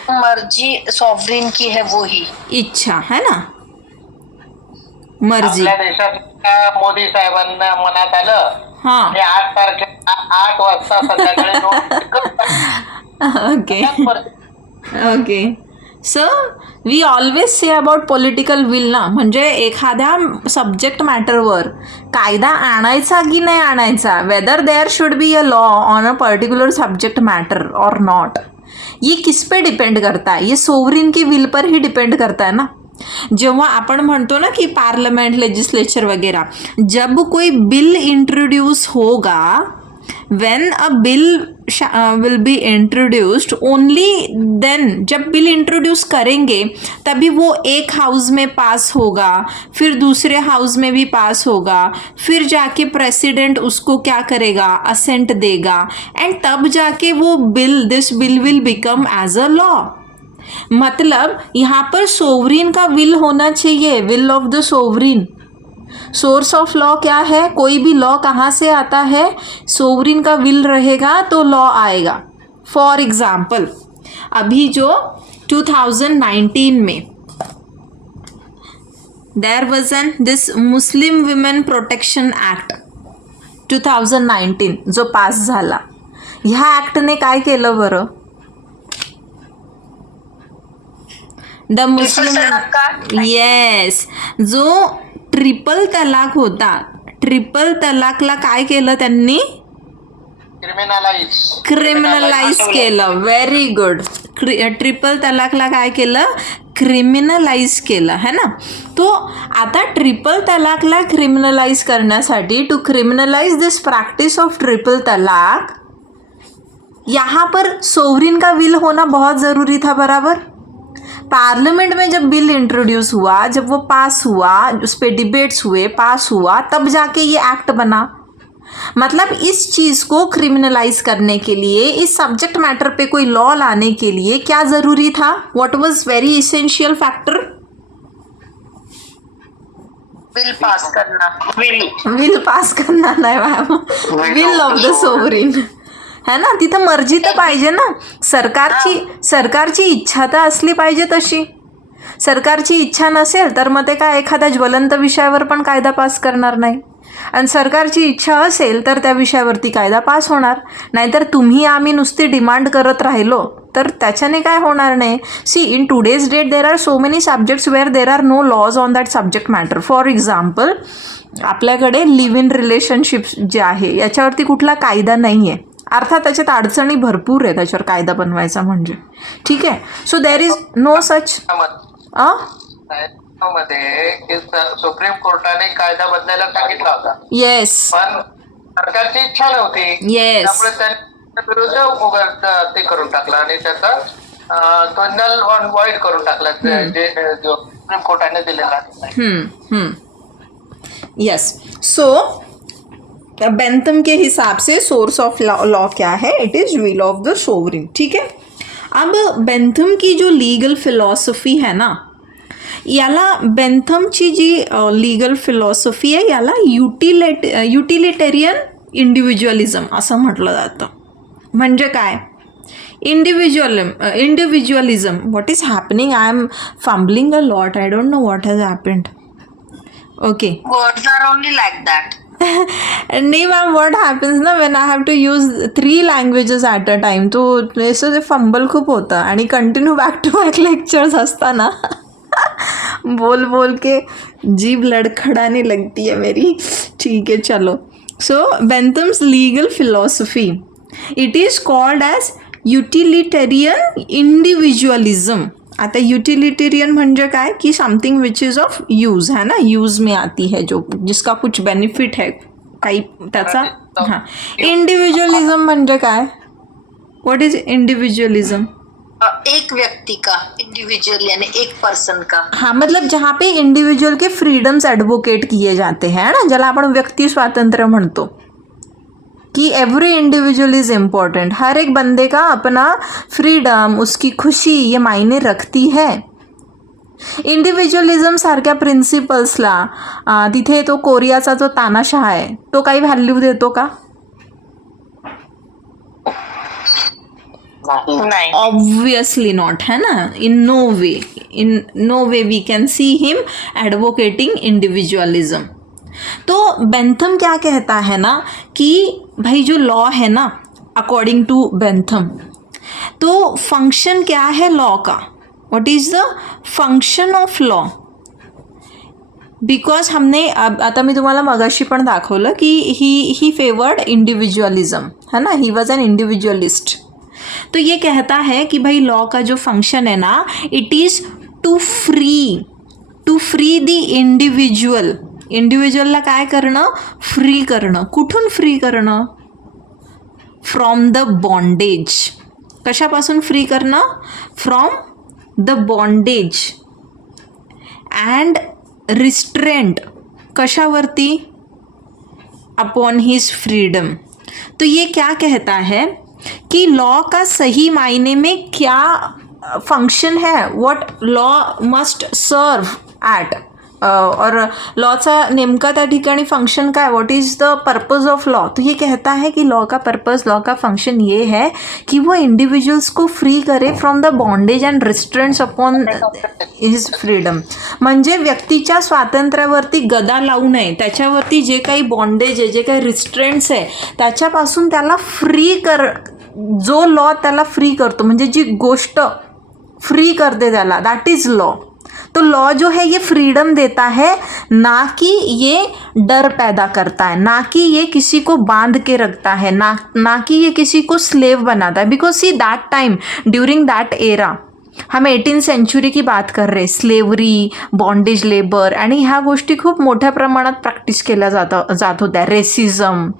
मर्जी सॉवरीन की है वो ही. इच्छा है ना, मर्जी. आपल्या देशात मोदी साहेबांना मनात आलं हां आणि 8 तारखेला 8 वाजता संध्याकाळी okay okay. So we always say about political will ना, म्हणजे एखाद्या सब्जेक्ट मॅटरवर कायदा आणायचा की नाही आणायचा, whether there should be a law on a particular subject matter और नॉट, ये किस पे डिपेंड करता है? ये सोवरिन की विल पर ही डिपेंड करता है ना. जेव्हा आपण म्हणतो ना कि पार्लियामेंट, लेजिस्लेचर वगैरह, जब कोई बिल इंट्रोड्यूस होगा, when a bill will be introduced, only then जब बिल इंट्रोड्यूस करेंगे तभी वो एक हाउस में पास होगा, फिर दूसरे हाउस में भी पास होगा, फिर जाके प्रेसिडेंट उसको क्या करेगा, असेंट देगा, एंड तब जाके वो bill, this bill will become as a law. मतलब यहाँ पर सोवरीन का विल होना चाहिए, will of the sovereign. Source of law क्या है? कोई भी लॉ कहाँ से आता है? सोवरीन का विल रहेगा तो लॉ आएगा. फॉर एग्जाम्पल अभी जो 2019 में there was an this Muslim women protection act 2019 जो पास झाला, ह्या ॲक्टने काय केलं बरं? द मुस्लिम, येस, जो ट्रिपल तलाक होता, ट्रिपल तलाकला काय केलं त्यांनी? क्रिमिनलाइज केलं. Very good. ट्रिपल तलाकला काय केलं? क्रिमिनलाइज केलं, है ना. तो आता ट्रिपल तलाकला क्रिमिनलाइज करण्यासाठी, to criminalise this practice of triple talaq, यहाँ पर सोवरिन का विल होना बहुत ज़रूरी था, बराबर. पार्लियामेंट में जब बिल इंट्रोड्यूस हुआ, जब वो पास हुआ, उस पर डिबेट्स हुए, पास हुआ, तब जाके ये एक्ट बना. मतलब इस चीज़ को क्रिमिनलाइज करने के लिए, इस सब्जेक्ट मैटर पे कोई लॉ लाने के लिए क्या ज़रूरी था? What was very essential factor? Bill pass करना. विल पास करना नाही ma'am, will of the sovereign, है ना. तिथं मर्जी तर पाहिजे ना. सरकारची इच्छा तर असली पाहिजे तशी. सरकारची इच्छा नसेल तर मग ते काय एखाद्या ज्वलंत विषयावर पण कायदा पास करणार नाही, आणि सरकारची इच्छा असेल तर त्या विषयावरती कायदा पास होणार. नाहीतर तुम्ही आम्ही नुसती डिमांड करत राहिलो तर त्याच्याने काय होणार नाही. See, in today's date there are so many subjects where there are no laws on that subject matter. For example आपल्याकडे लिव्ह इन रिलेशनशिप्स जे आहे याच्यावरती कुठला कायदा नाही आहे. अर्थात त्याच्यात अडचणी भरपूर आहे त्याच्यावर कायदा बनवायचा म्हणजे, ठीक आहे. सो देर इज नो सच मध्ये सुप्रीम कोर्टाने कायदा बदलायला सांगितला होता. येस, पण सरकारची इच्छा नव्हती. येस, त्यामुळे त्यांनी विरुद्ध ते करून टाकलं आणि त्याचा तो नल ऑन वॉइड करून टाकला, जे जो सुप्रीम कोर्टाने दिलेला. यस. सो बेंथम के हिसाब से सोर्स ऑफ लॉ क्या है? It is will of the sovereign, ठीक है. अब बेंथम की जो लीगल फिलॉसफी है ना, याला बेंथमची जी लीगल फिलॉसफी आहे याला युटिलिटेरियन इंडिव्हिज्युअलिझम असं म्हटलं जातं. म्हणजे काय? Individualism. What is happening? I am fumbling a lot. I don't know what has happened. Okay. Words are only like that. नहीं मैम, व्हाट हैपन्स ना when I have to use 3 languages at a time, तो असं ते फंबल खूप होतं आणि continue back to back lectures असताना बोल बोल के जीभ लड़खड़ाने लगती है मेरी. ठीक है, चलो. So Bentham's legal philosophy, it is called as utilitarian individualism. आता यूटिलिटेरियन म्हणजे काय की something which is of use है ना, यूज में आती है, जो जिसका कुछ बेनिफिट है काही त्याचा. हां, इंडिव्हिज्युअलिझम म्हणजे काय? What is individualism? एक व्यक्ति का, इंडिविजुअल यानी एक पर्सन का. हाँ, मतलब जहाँ पे इंडिव्हिज्युअल के फ्रीडम्स ॲडव्होकेट किए जाते हैं है ना, ज्याला आपण व्यक्ती स्वातंत्र्य म्हणतो कि एवरी इंडिविजुअल इज इम्पॉर्टंट. हर एक बंदे का अपना फ्रीडम, उसकी खुशी ये मायने रखती है. इंडिव्हिज्युअलिझम सारख्या प्रिन्सिपल्सला तिथे तो कोरियाचा जो तानाशाह आहे तो काही व्हॅल्यू देतो का? नाही. ऑब्वियसली नॉट, है ना. In no way we can see him advocating individualism. तो बेंथम क्या कहता है ना कि भाई जो लॉ है ना, अकॉर्डिंग टू बेंथम, तो फंक्शन क्या है लॉ का? What is the function of law? Because हमने अब आता मी तुम्हाला मगाशी पण दाखवलं की ही फेवर्ड इंडिव्हिज्युअलिझम, है ना, ही वॉज एन इंडिव्हिज्युअलिस्ट. तो ये कहता है कि भाई लॉ का जो फंक्शन है ना, it is to free the individual. इंडिव्हिज्युअलला काय करणं? फ्री करणं. कुठून फ्री करणं? From the bondage. कशापासून फ्री करणं? From the bondage and restraint. कशावरती? Upon his freedom. तो ये क्या कहता है कि लॉ का सही मायने में क्या फंक्शन है, what law must serve at, और लॉचा नेमका त्या ठिकाणी फंक्शन काय, what is the purpose of law. तो ये कहता है कि लॉ का पर्पज़, लॉ का फंक्शन ये है कि वो इंडिविजुअल्स को फ्री करे from the bondage and restraints upon his freedom. म्हणजे व्यक्तीच्या स्वातंत्र्यावरती गदा लावू नये, त्याच्यावरती जे काही बॉन्डेज आहे, जे काही रिस्ट्रेंट्स आहे, त्याच्यापासून त्याला फ्री जो लॉ त्याला फ्री करतो, म्हणजे जी गोष्ट फ्री करते त्याला, दॅट इज लॉ. तो लॉ जो है ये फ्रीडम देता है, ना कि ये डर पैदा करता है, ना कि ये किसी को बांध के रखता है, ना कि ये किसी को स्लेव बनाता है. Because see that time, during that era, हम 18th सेंचुरी की बात कर रहे, स्लेवरी, बॉन्डेज लेबर, आणि ह्या गोष्टी खूप मोठ्या प्रमाणात प्रॅक्टिस केल्या जात होत्या, racism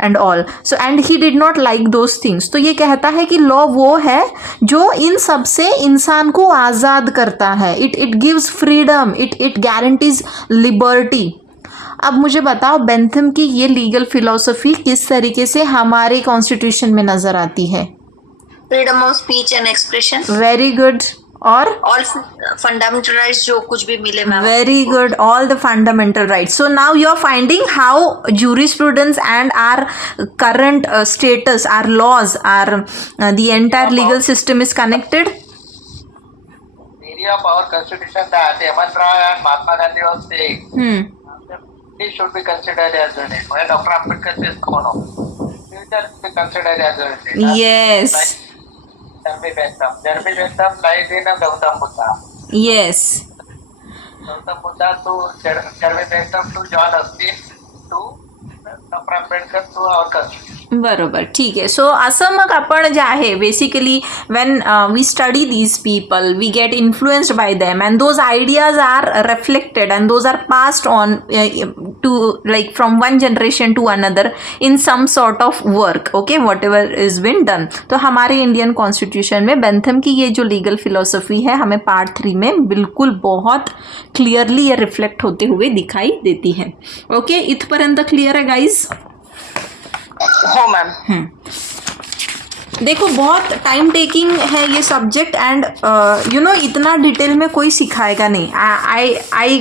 and all. So and he did not like those things. तो ये कहता है कि लॉ वो है जो इन सब से इंसान को आज़ाद करता है. It gives freedom, it guarantees liberty. अब मुझे बताओ बेंथम की ये लीगल फिलॉसफी किस तरीके से हमारे कॉन्स्टिट्यूशन में नज़र आती है? Freedom of speech and expression. Very good. और ऑल फंडामेंटल राइट्स जो कुछ भी मिले ma'am. very good, all the fundamental rights. So now you are finding how jurisprudence and our current status, our laws, our the entire legal system is connected. theory of our constitution that Hemanth Rai and Mahatma Gandhi was saying, he should be considered as a name. When Dr. Ambedkar says no, he will be considered as a name. Yes, Jeremy Bentham lies in Gautam Buddha. yes. Gautam Buddha to Jeremy Bentham to John Austin to Dr. Ambedkar to our constitution. बरोबर, ठीक आहे. सो असं मग आपण जे आहे basically when we study these people, we get influenced by them and those ideas are reflected and those are passed on to like from one generation to another in some sort of work. Okay, whatever is been done. तो हमारे इंडियन कॉन्स्टिट्यूशन में बेंथम की ये जो लीगल फिलोसफी है हमें पार्ट 3 में बिल्कुल बहुत क्लियरली ये रिफ्लेक्ट होते हुए दिखाई देती है. ओके, इथपर्यंत क्लियर है गाइज? हो मॅम. देखो बहुत टाइम टेकिंग है ये सब्जेक्ट एंड यू नो इतना डिटेल में कोई सिखाएगा नहीं. I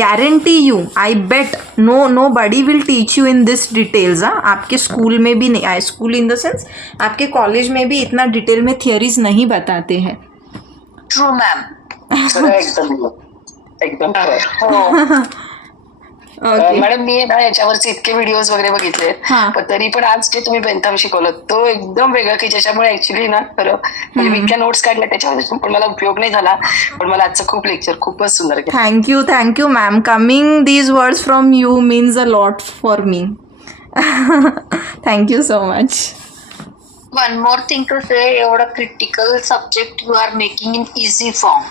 guarantee you, I bet nobody will teach you in this details. आपके स्कूल में भी नहीं, स्कूल इन द सेंस आपके कॉलेज में भी इतना डिटेल में थियरीज नहीं बताते हैं. True ma'am. एकदम हो. मॅडम मी ना याच्यावरचे इतके व्हिडिओज वगैरे बघितले, हा. पण तरी पण आज जे तुम्ही बेंथम शिकवलं तो एकदम वेगळा, की ज्याच्यामुळे ऍक्च्युली ना खरं म्हणजे मी इतक्या नोट्स काढल्या त्याच्यावर पण मला उपयोग नाही झाला, पण मला आजचं खूप लेक्चर खूपच सुंदर गेलं. Thank you ma'am. Coming these words from you means a lot for me. Thank you so much. One more thing to say, एवढा critical subject you are making in easy form.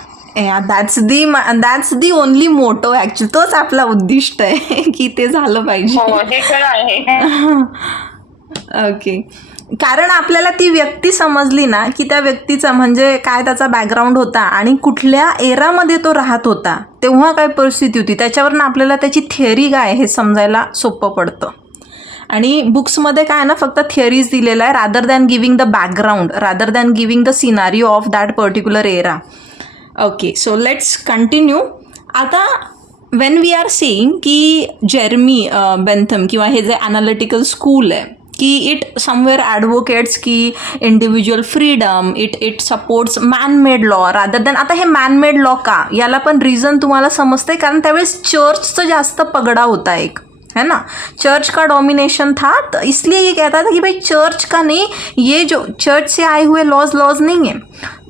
That's the only motto actually. तोच आपला उद्दिष्ट आहे की ते झालं पाहिजे. हो, हे खरं आहे. ओके. कारण आपल्याला ती व्यक्ती समजली ना की त्या व्यक्तीचा म्हणजे काय त्याचा बॅकग्राऊंड होता आणि कुठल्या एरामध्ये तो राहत होता, तेव्हा काय परिस्थिती होती, त्याच्यावरनं आपल्याला त्याची थिअरी काय हे समजायला सोपं पडतं. आणि बुक्समध्ये काय आहे ना, फक्त थिअरीज दिलेलं आहे rather than giving the background, rather than giving the scenario of that particular era. Okay, so let's continue. आता वेन वी आर सेईंग की जेरमी बेंथम किंवा हे जे ॲनालिटिकल स्कूल आहे की इट समवेअर ॲडव्होकेट्स की individual freedom, it supports man-made law rather than. आता हे मॅनमेड लॉ का, याला पण रिझन तुम्हाला समजते, कारण त्यावेळेस चर्चचं जास्त पगडा होता एक, है ना. चर्च का डोमिनेशन था, तो इसलिए ये कहता था कि भाई चर्च का नहीं, ये जो चर्च से आए हुए लॉज नहीं है.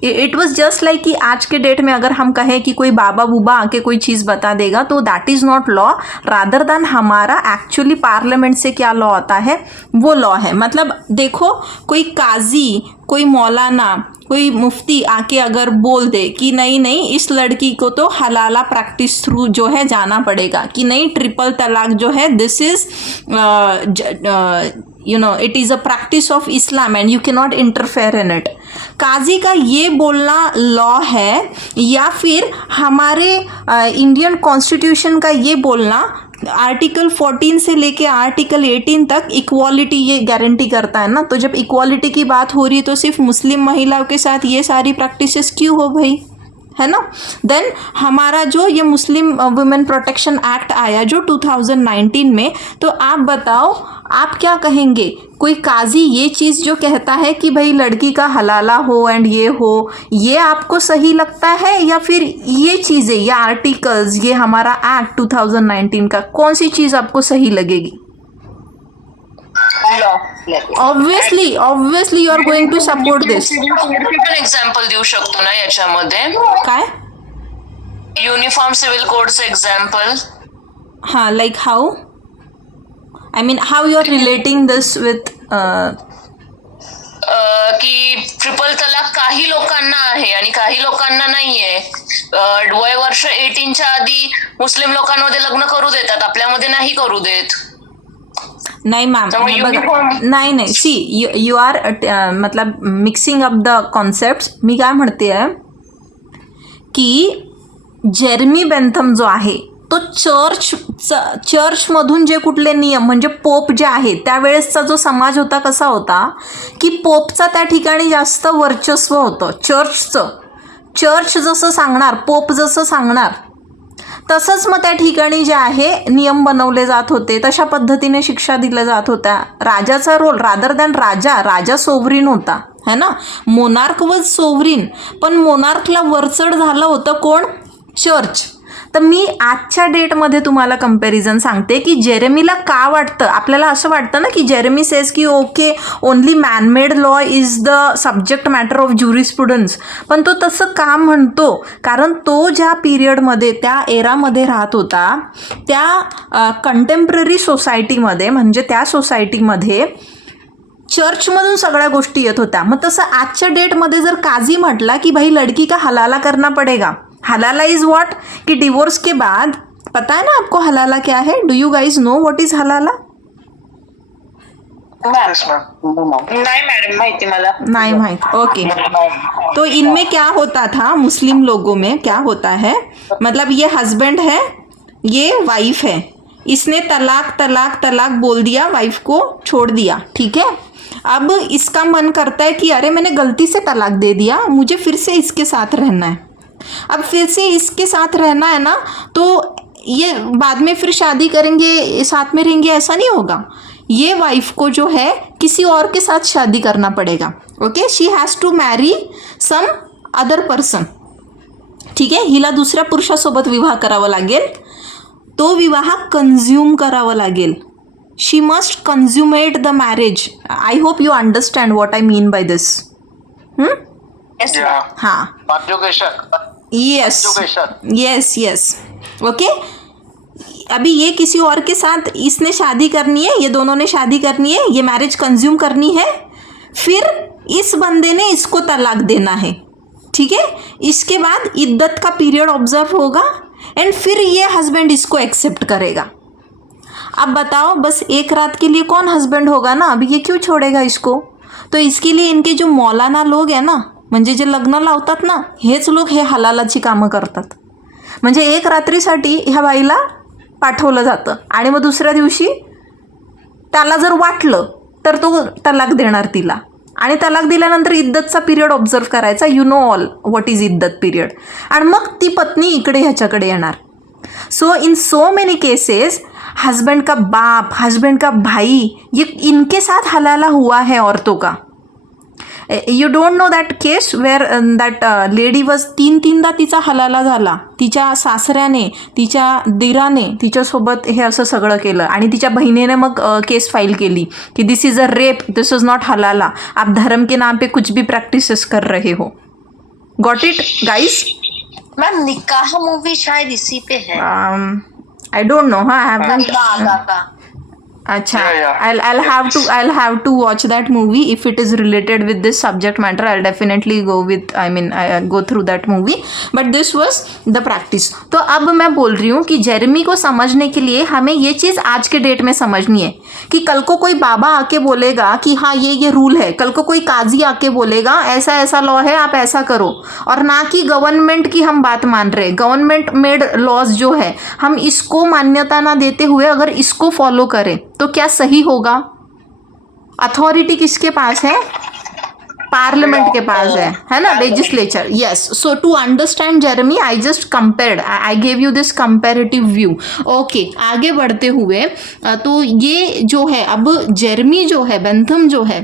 इट वॉज जस्ट लाइक कि आज के डेट में अगर हम कहें कि कोई बाबा बूबा आके कोई चीज़ बता देगा तो that is not law, rather than हमारा एक्चुअली पार्लियामेंट से क्या लॉ आता है वो लॉ है. मतलब देखो, कोई काजी, कोई मौलाना, कोई मुफ्ती आके अगर बोल दे कि नहीं इस लड़की को तो हलाला प्रैक्टिस थ्रू जो है जाना पड़ेगा, कि नहीं ट्रिपल तलाक जो है this is it is a practice of Islam and you can not interfere in it. काजी का ये बोलना लॉ है, या फिर हमारे इंडियन कॉन्स्टिट्यूशन का ये बोलना, आर्टिकल 14 से लेके आर्टिकल 18 तक इक्वालिटी ये गारंटी करता है ना. तो जब इक्वालिटी की बात हो रही है तो सिर्फ मुस्लिम महिलाओं के साथ ये सारी प्रैक्टिसेस क्यों हो भाई, है ना. देन हमारा जो ये मुस्लिम वुमेन प्रोटेक्शन एक्ट आया जो 2019 में, तो आप बताओ आप क्या कहेंगे, कोई काजी ये चीज़ जो कहता है कि भाई लड़की का हलाला हो एंड ये हो, ये आपको सही लगता है, या फिर ये चीज़ें, ये आर्टिकल्स, ये हमारा एक्ट 2019 का, कौन सी चीज़ आपको सही लगेगी? Obviously you are going to support this. पण एक्झाम्पल देऊ शकतो ना याच्यामध्ये, काय? युनिफॉर्म सिव्हिल कोडचं एक्झाम्पल. हां, like how, I mean how you are relating this with की ट्रिपल तलाक काही लोकांना आहे आणि काही लोकांना नाहीये. वय वर्ष 18च्या आधी मुस्लिम लोकांमध्ये लग्न करू देतात, आपल्यामध्ये नाही करू देत. नाही मॅम, नाही सी यू आर मतलब मिक्सिंग अप द कॉन्सेप्ट्स. मी काय म्हणते आहे की जेरमी बेंथम जो आहे तो चर्चमधून जे कुठले नियम, म्हणजे पोप जे आहे त्यावेळेसचा जो समाज होता कसा होता की पोपचा त्या ठिकाणी जास्त वर्चस्व होतं चर्चचं. चर्च जसं सांगणार, पोप जसं सांगणार, तसंच मग त्या ठिकाणी जे आहे नियम बनवले जात होते, तशा पद्धतीने शिक्षा दिल्या जात होत्या. राजाचा रोल रादर दॅन राजा सोवरीन होता, है ना. मोनार्क वॉज सोवरीन, पण मोनार्कला वरचढ झालं होतं कोण? चर्च. तर मी आजच्या डेटमध्ये तुम्हाला कंपॅरिझन सांगते की जेरेमीला का वाटतं, आपल्याला असं वाटतं ना की जेरेमी सेज की okay only manmade law is the subject matter of jurisprudence, पण तो तसं का म्हणतो, कारण तो ज्या पिरियडमध्ये त्या एरामध्ये राहत होता त्या कंटेम्पररी सोसायटीमध्ये, म्हणजे त्या सोसायटीमध्ये चर्चमधून सगळ्या गोष्टी येत होत्या. मग तसं आजच्या डेटमध्ये जर काजी म्हटला की भाई लड़की का हलाला करना पड़ेगा, हलाला इज व्हाट कि डिवोर्स के बाद, पता है ना आपको हलाला क्या है? Do you guys know what is halala? Yes, ma'am. नाही मॅडम, माहिती मला नहीं माहित. ओके, तो इनमें क्या होता था, मुस्लिम लोगों में क्या होता है, मतलब ये हस्बैंड है, ये वाइफ है, इसने तलाक तलाक तलाक बोल दिया, वाइफ को छोड़ दिया, ठीक है. अब इसका मन करता है कि अरे मैंने गलती से तलाक दे दिया, मुझे फिर से इसके साथ रहना है. अब फिर से इसके साथ रहना है ना, तो ये बाद में फिर शादी करेंगे, साथ में रहेंगे, ऐसा नहीं होगा. ये वाइफ को जो है किसी और के साथ शादी करना पड़ेगा. Okay, she has to marry some other person, ठीक आहे. हिला दुसऱ्या पुरुषासोबत विवाह करावा लागेल, तो विवाह कंझ्युम करावा लागेल. She must consummate the marriage. I hope you understand what I mean by this. Yeah. हां, Conjugation. Yes yes yes. Okay, अभी ये किसी और के साथ इसने शादी करनी है, ये दोनों ने शादी करनी है, ये मैरिज कंज्यूम करनी है, फिर इस बंदे ने इसको तलाक देना है, ठीक है। इसके बाद इद्दत का पीरियड ऑब्जर्व होगा एंड फिर ये हस्बैंड इसको एक्सेप्ट करेगा। अब बताओ, बस एक रात के लिए कौन हस्बैंड होगा ना, अभी ये क्यों छोड़ेगा इसको। तो इसके लिए इनके जो मौलाना लोग आहे ना, म्हणजे जे लग्न लावतात ना, हेच लोक हे हलालाची कामं करतात। म्हणजे एक रात्रीसाठी ह्या बाईला पाठवलं जातं आणि मग दुसऱ्या दिवशी त्याला जर वाटलं तर तो तलाक देणार तिला, आणि तलाक दिल्यानंतर इद्दतचा पिरियड ऑब्झर्व करायचा, you know all what is iddat period, आणि मग ती पत्नी इकडे ह्याच्याकडे येणार। So in so many cases husband का बाप, हस्बैंड का भाई, ये इनके साथ हलाला हुआ है औरतों का। You don't know that case where that lady was तीनदा तिचा हलाला झाला, तिच्या सासऱ्याने, तिच्या दिराने तिच्यासोबत हे असं सगळं केलं आणि तिच्या बहिणीने मग केस फाईल केली की this is a rape, this is not halala, आप धर्म के नाम पे कुछ भी प्रैक्टिसेस कर रहे हो। Got it guys? मैम निकाह मूवी शायद इसी पे है। I don't know. हाँ, आई हैव का अच्छा, Yeah. I'll have to watch that movie if it is related with this subject matter. I'll definitely go with, I go through that movie. But this was the practice. तो अब मैं बोल रही हूँ कि जेरेमी को समझने के लिए हमें ये चीज़ आज के डेट में समझनी है कि कल को कोई बाबा आके बोलेगा कि हाँ ये रूल है, कल को कोई काजी आके बोलेगा ऐसा ऐसा लॉ है, आप ऐसा करो, और ना कि गवर्नमेंट की हम बात मान रहे। गवर्नमेंट मेड लॉज जो है, हम इसको मान्यता ना देते हुए अगर इसको फॉलो करें तो क्या सही होगा? अथॉरिटी किसके पास है? पार्लियामेंट के पास है ना, legislature. Yes, so to understand Jeremy I just compared, I gave you this comparative view. Okay, आगे बढ़ते हुए तो ये जो है, अब जेरेमी जो है, बेंथम जो है,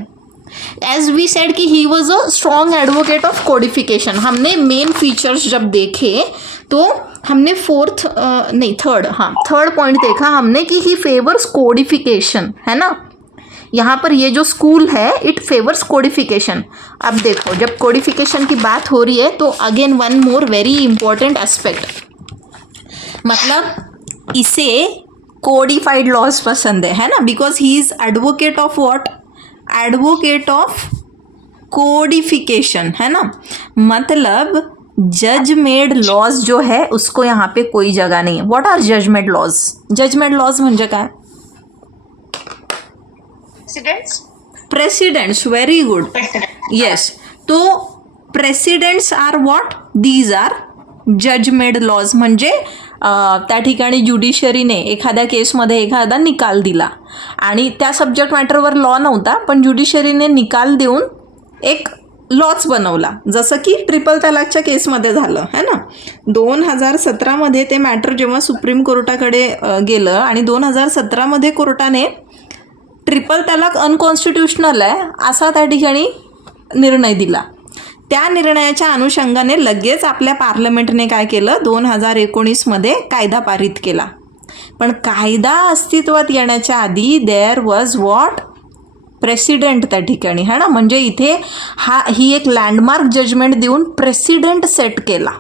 एज वी सेड कि ही was a strong advocate of codification. हमने मेन फीचर्स जब देखे तो हमने थर्ड पॉइंट देखा हमने कि ही फेवर्स कोडिफिकेशन, है ना। यहाँ पर ये जो स्कूल है, इट फेवर्स कोडिफिकेशन। अब देखो, जब कोडिफिकेशन की बात हो रही है तो again one more very important aspect, मतलब इसे कोडिफाइड लॉज पसंद है ना, because he is advocate of what? Advocate of codification, है ना। मतलब जज मेड लॉज जो है उसको यहाँ पे कोई जगह नहीं है। What are judgement laws? Judgement laws म्हणजे काय? Precedents, very good, yes. तो precedents are what? These are जज मेड लॉज। म्हणजे त्या ठिकाणी ज्युडिशरीने एखाद्या केसमध्ये एखादा निकाल दिला आणि त्या सब्जेक्ट मॅटरवर लॉ नव्हता, पण ज्युडिशरीने निकाल देऊन एक लॉच बनवला, जसं की ट्रिपल तलाकच्या केसमध्ये झालं, है ना। 2017मध्ये ते मॅटर जेव्हा सुप्रीम कोर्टाकडे गेलं आणि 2017मध्ये कोर्टाने ट्रिपल तलाक अनकॉन्स्टिट्युशनल आहे असा त्या ठिकाणी निर्णय दिला। त्या निर्णयाच्या अनुषंगाने लगेच आपल्या पार्लमेंटने काय केलं, 2019मध्ये कायदा पारित केला। पण कायदा अस्तित्वात येण्याच्या आधी देअर वॉज व्हॉट? प्रेसिडेंट त्या ठिकाणी, है ना। म्हणजे इथे ही एक लँडमार्क जजमेंट देऊन प्रेसिडेंट सेट केला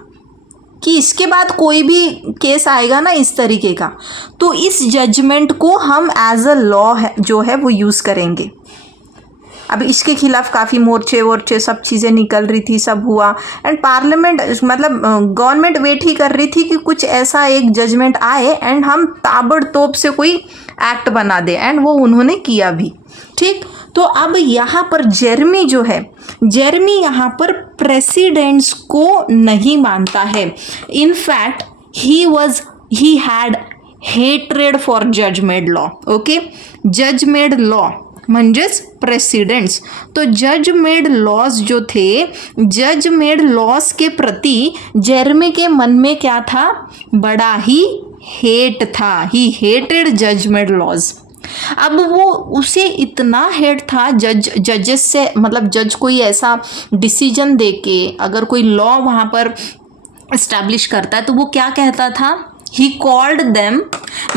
कि इसके बाद कोई भी केस आएगा ना इस तरीके का, तो इस जजमेंट को हम एज अ लॉ जो है वो यूज़ करेंगे। अब इसके खिलाफ काफ़ी मोर्चे सब चीज़ें निकल रही थी, सब हुआ, एंड पार्लियामेंट मतलब गवर्नमेंट वेट ही कर रही थी कि कुछ ऐसा एक जजमेंट आए एंड हम ताबड़तोड़ से कोई एक्ट बना दे, एंड वो उन्होंने किया भी, ठीक। तो अब यहाँ पर जेरेमी जो है, जेरेमी यहाँ पर प्रेसिडेंट्स को नहीं मानता है। In fact he had hatred for जज मेड लॉ। ओके, जज मेड लॉ म्हणजेच प्रेसिडेंट्स। तो जज मेड लॉज जो थे, जज मेड लॉज के प्रति जेरेमी के मन में क्या था? बड़ा ही हेट था। ही हेटेड जज मेड लॉज। अब वो उसे इतना हेट था जजेस से, मतलब जज कोई ऐसा डिसीजन दे के अगर कोई लॉ वहाँ पर इस्टेब्लिश करता है तो वो क्या कहता था? ही कॉल्ड देम,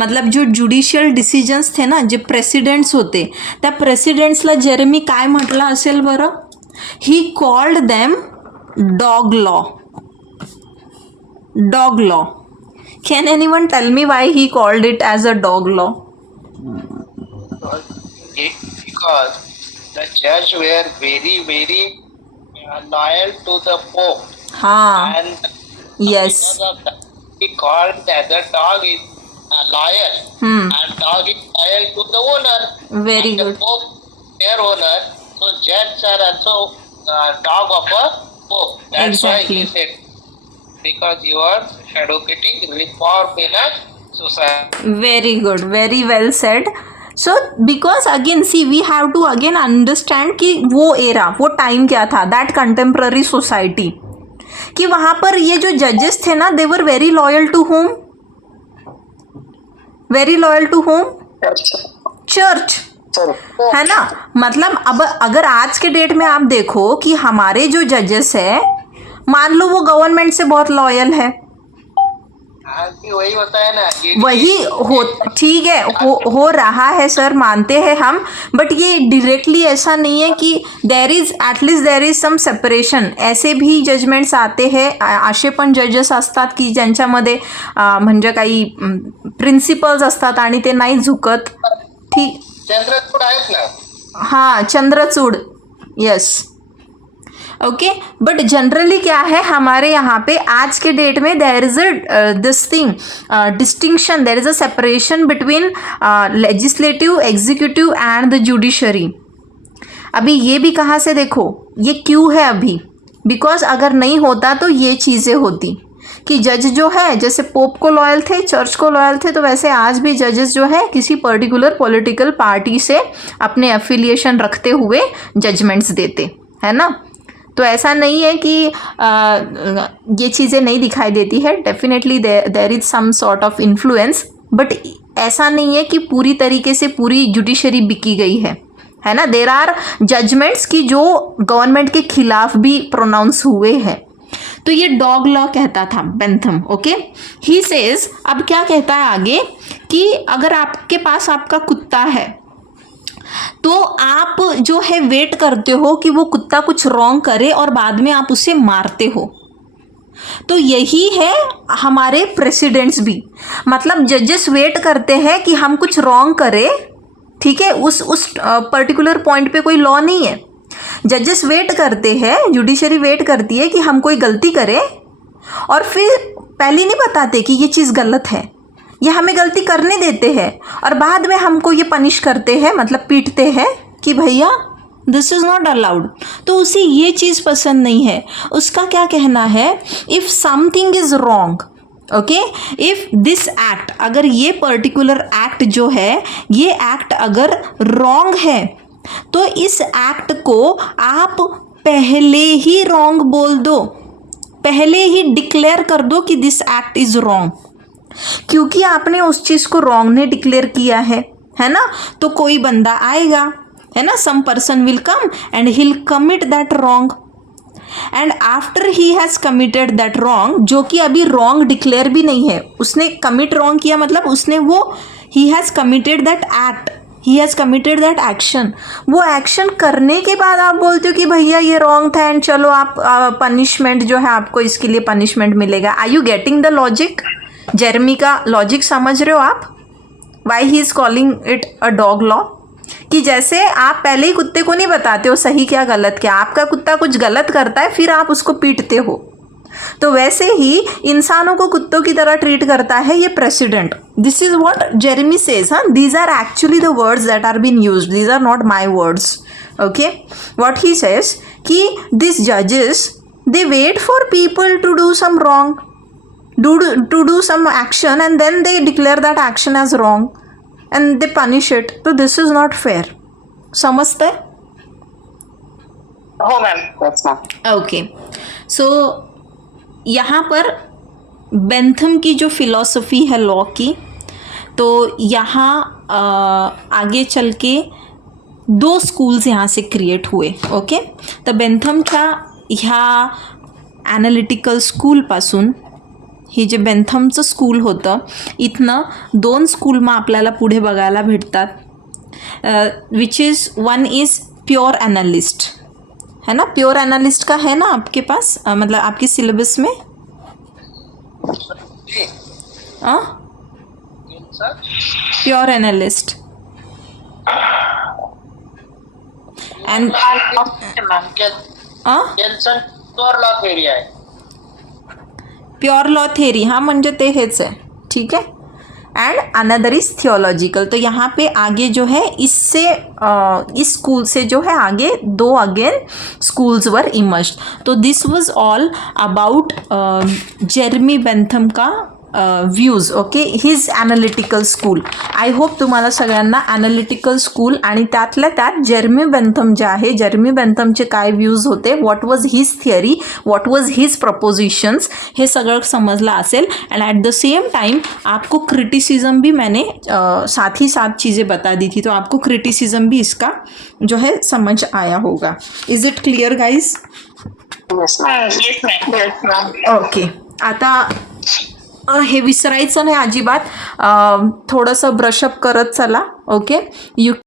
मतलब जो ज्युडिशियल डिसिजन्स थे ना, जे प्रेसिडेंट्स होते, त्या प्रेसिडेंट्सला जेरेमी काय म्हटलं असेल बरं? He called them dog law. Dog law Can anyone tell me why he called it as a dog law? Because the judge were very, very loyal to the Pope. हाँ, And yes. because of that, he called that the dog is loyal. And dog is loyal to the owner. Very and good. The Pope, their owner. So judges are also dog of a Pope. That's why Exactly. he said, because you are advocating reform in a society. Very good, very well said. So because again see we have to again understand कि वो era, वो टाइम क्या था, दैट कंटेम्प्ररी सोसाइटी, कि वहाँ पर ये जो जजेस थे ना, they were very loyal to home, very loyal to home, church, है ना. मतलब अब अगर आज के डेट में आप देखो कि हमारे जो जजेस है, मान लो वो गवर्नमेंट से बहुत लॉयल है, आज भी वही होता है ना. वही हो, ठीक है, हो रहा है सर, मानते हैं हम, बट ये डायरेक्टली ऐसा नहीं है कि there is at least there is some separation. ऐसे भी जजमेंट्स आते हैं, असे पण जजेस असतात की ज्यांच्यामध्ये म्हणजे काही प्रिन्सिपल्स असतात आणि ते नाही झुकत. ठीक, चंद्रचूड आहेत ना. हाँ, Chandrachud, yes, okay. But generally क्या है हमारे यहाँ पे आज के डेट में, there is a this thing distinction, there is a separation between legislative, executive and the judiciary. अभी ये भी कहाँ से देखो, ये क्यों है अभी, बिकॉज अगर नहीं होता तो ये चीज़ें होती कि जज जो है, जैसे पोप को लॉयल थे, चर्च को लॉयल थे, तो वैसे आज भी जजेस जो है किसी पर्टिकुलर पॉलिटिकल पार्टी से अपने एफिलिएशन रखते हुए जजमेंट्स देते है ना. तो ऐसा नहीं है कि ये चीज़ें नहीं दिखाई देती है, definitely there is some sort of influence, but ऐसा नहीं है कि पूरी तरीके से पूरी जुडिशरी बिकी गई है ना. देर आर जजमेंट्स की जो गवर्नमेंट के खिलाफ भी प्रोनाउंस हुए हैं. तो ये डॉग लॉ कहता था बेंथम. ओके, ही सेज, अब क्या कहता है आगे कि अगर आपके पास आपका कुत्ता है तो आप जो है वेट करते हो कि वो कुत्ता कुछ रॉन्ग करे और बाद में आप उसे मारते हो. तो यही है हमारे प्रेसिडेंट्स भी, मतलब जजेस वेट करते हैं कि हम कुछ रॉन्ग करें, ठीक है, उस पर्टिकुलर पॉइंट पे कोई लॉ नहीं है, जजेस वेट करते हैं, जुडिशरी वेट करती है कि हम कोई गलती करें और फिर पहले नहीं बताते कि ये चीज़ गलत है, ये हमें गलती करने देते हैं और बाद में हमको ये पनिश करते हैं, मतलब पीटते हैं कि भैया दिस इज़ नॉट अलाउड. तो उसे ये चीज़ पसंद नहीं है. उसका क्या कहना है, if something is wrong, okay, if this act, अगर ये पर्टिकुलर एक्ट जो है, ये एक्ट अगर रॉन्ग है तो इस एक्ट को आप पहले ही रॉन्ग बोल दो, पहले ही डिक्लेयर कर दो कि दिस एक्ट इज़ रॉन्ग, क्योंकि आपने उस चीज़ को रॉन्ग ने डिक्लेयर किया है ना. तो कोई बंदा आएगा, है ना, some person will come and he'll commit that wrong, and after he has committed that wrong, जो कि अभी रॉन्ग डिक्लेयर भी नहीं है, उसने कमिट रॉन्ग किया, मतलब उसने वो, ही has committed that act, he has committed that action. वो एक्शन करने के बाद आप बोलते हो कि भैया ये रॉन्ग था एंड चलो आप पनिशमेंट जो है आपको इसके लिए पनिशमेंट मिलेगा. Are you getting the logic? Jeremy का लॉजिक समझ रहे हो आप? Why he is calling it a dog law, कि जैसे आप पहले ही कुत्ते को नहीं बताते हो सही क्या गलत क्या, आपका कुत्ता कुछ गलत करता है फिर आप उसको पीटते हो, तो वैसे ही इंसानों को कुत्तों की तरह ट्रीट करता है ये precedent. This is what Jeremy says. हाँ, these are actually the words that are been used, these are not my words. Okay, what he says कि दिस जजेस they wait for people to do some wrong, to do some action and then they declare that action as wrong and they punish it. So this is not fair. समझते? हो मैम. ओके, सो यहाँ पर बेंथम की जो फिलॉसफी है लॉ की, तो यहाँ आगे चल के दो स्कूल्स यहाँ से क्रिएट हुए. ओके, तर बेंथमच्या ह्या ॲनालिटिकल स्कूलपासून, हे जे बेंथमचं स्कूल होतं, इथनं दोन स्कूल मग आपल्याला पुढे बघायला भेटतात, which is one is pure analyst, है ना. प्योर एनालिस्ट का है ना आपके पास, मतलब आपके सिलेबस में? Pure analyst and law theory आहे. प्योर लॉ थेरी, हाँ म्हणजे ते हेच है, ठीक है. And another is theological. तो यहाँ पे आगे जो है इससे इस स्कूल से जो है आगे 2 अगेन स्कूल्स वर इमर्ज्ड. तो this was all about Jeremy Bentham का views. Okay, his analytical school. I hope तुम्हाला सगळ्यांना ॲनालिटिकल स्कूल आणि त्यातल्या त्यात जेरमी बेंथम जे आहे, जेरमी बेंथमचे काय व्ह्यूज होते, what was his theory, what was his propositions, हे सगळं समजलं असेल. And at the same time आपको क्रिटिसिज्म भी मैंने साथ ही साथ चीज़ें बता दी थी, तो आपको क्रिटिसिज्म भी इसका जो है समझ आया होगा. Is it clear guys? Okay, आता हे विसरायचं नाही अजिबात. थोडंसं ब्रशअप करत चला. Okay, you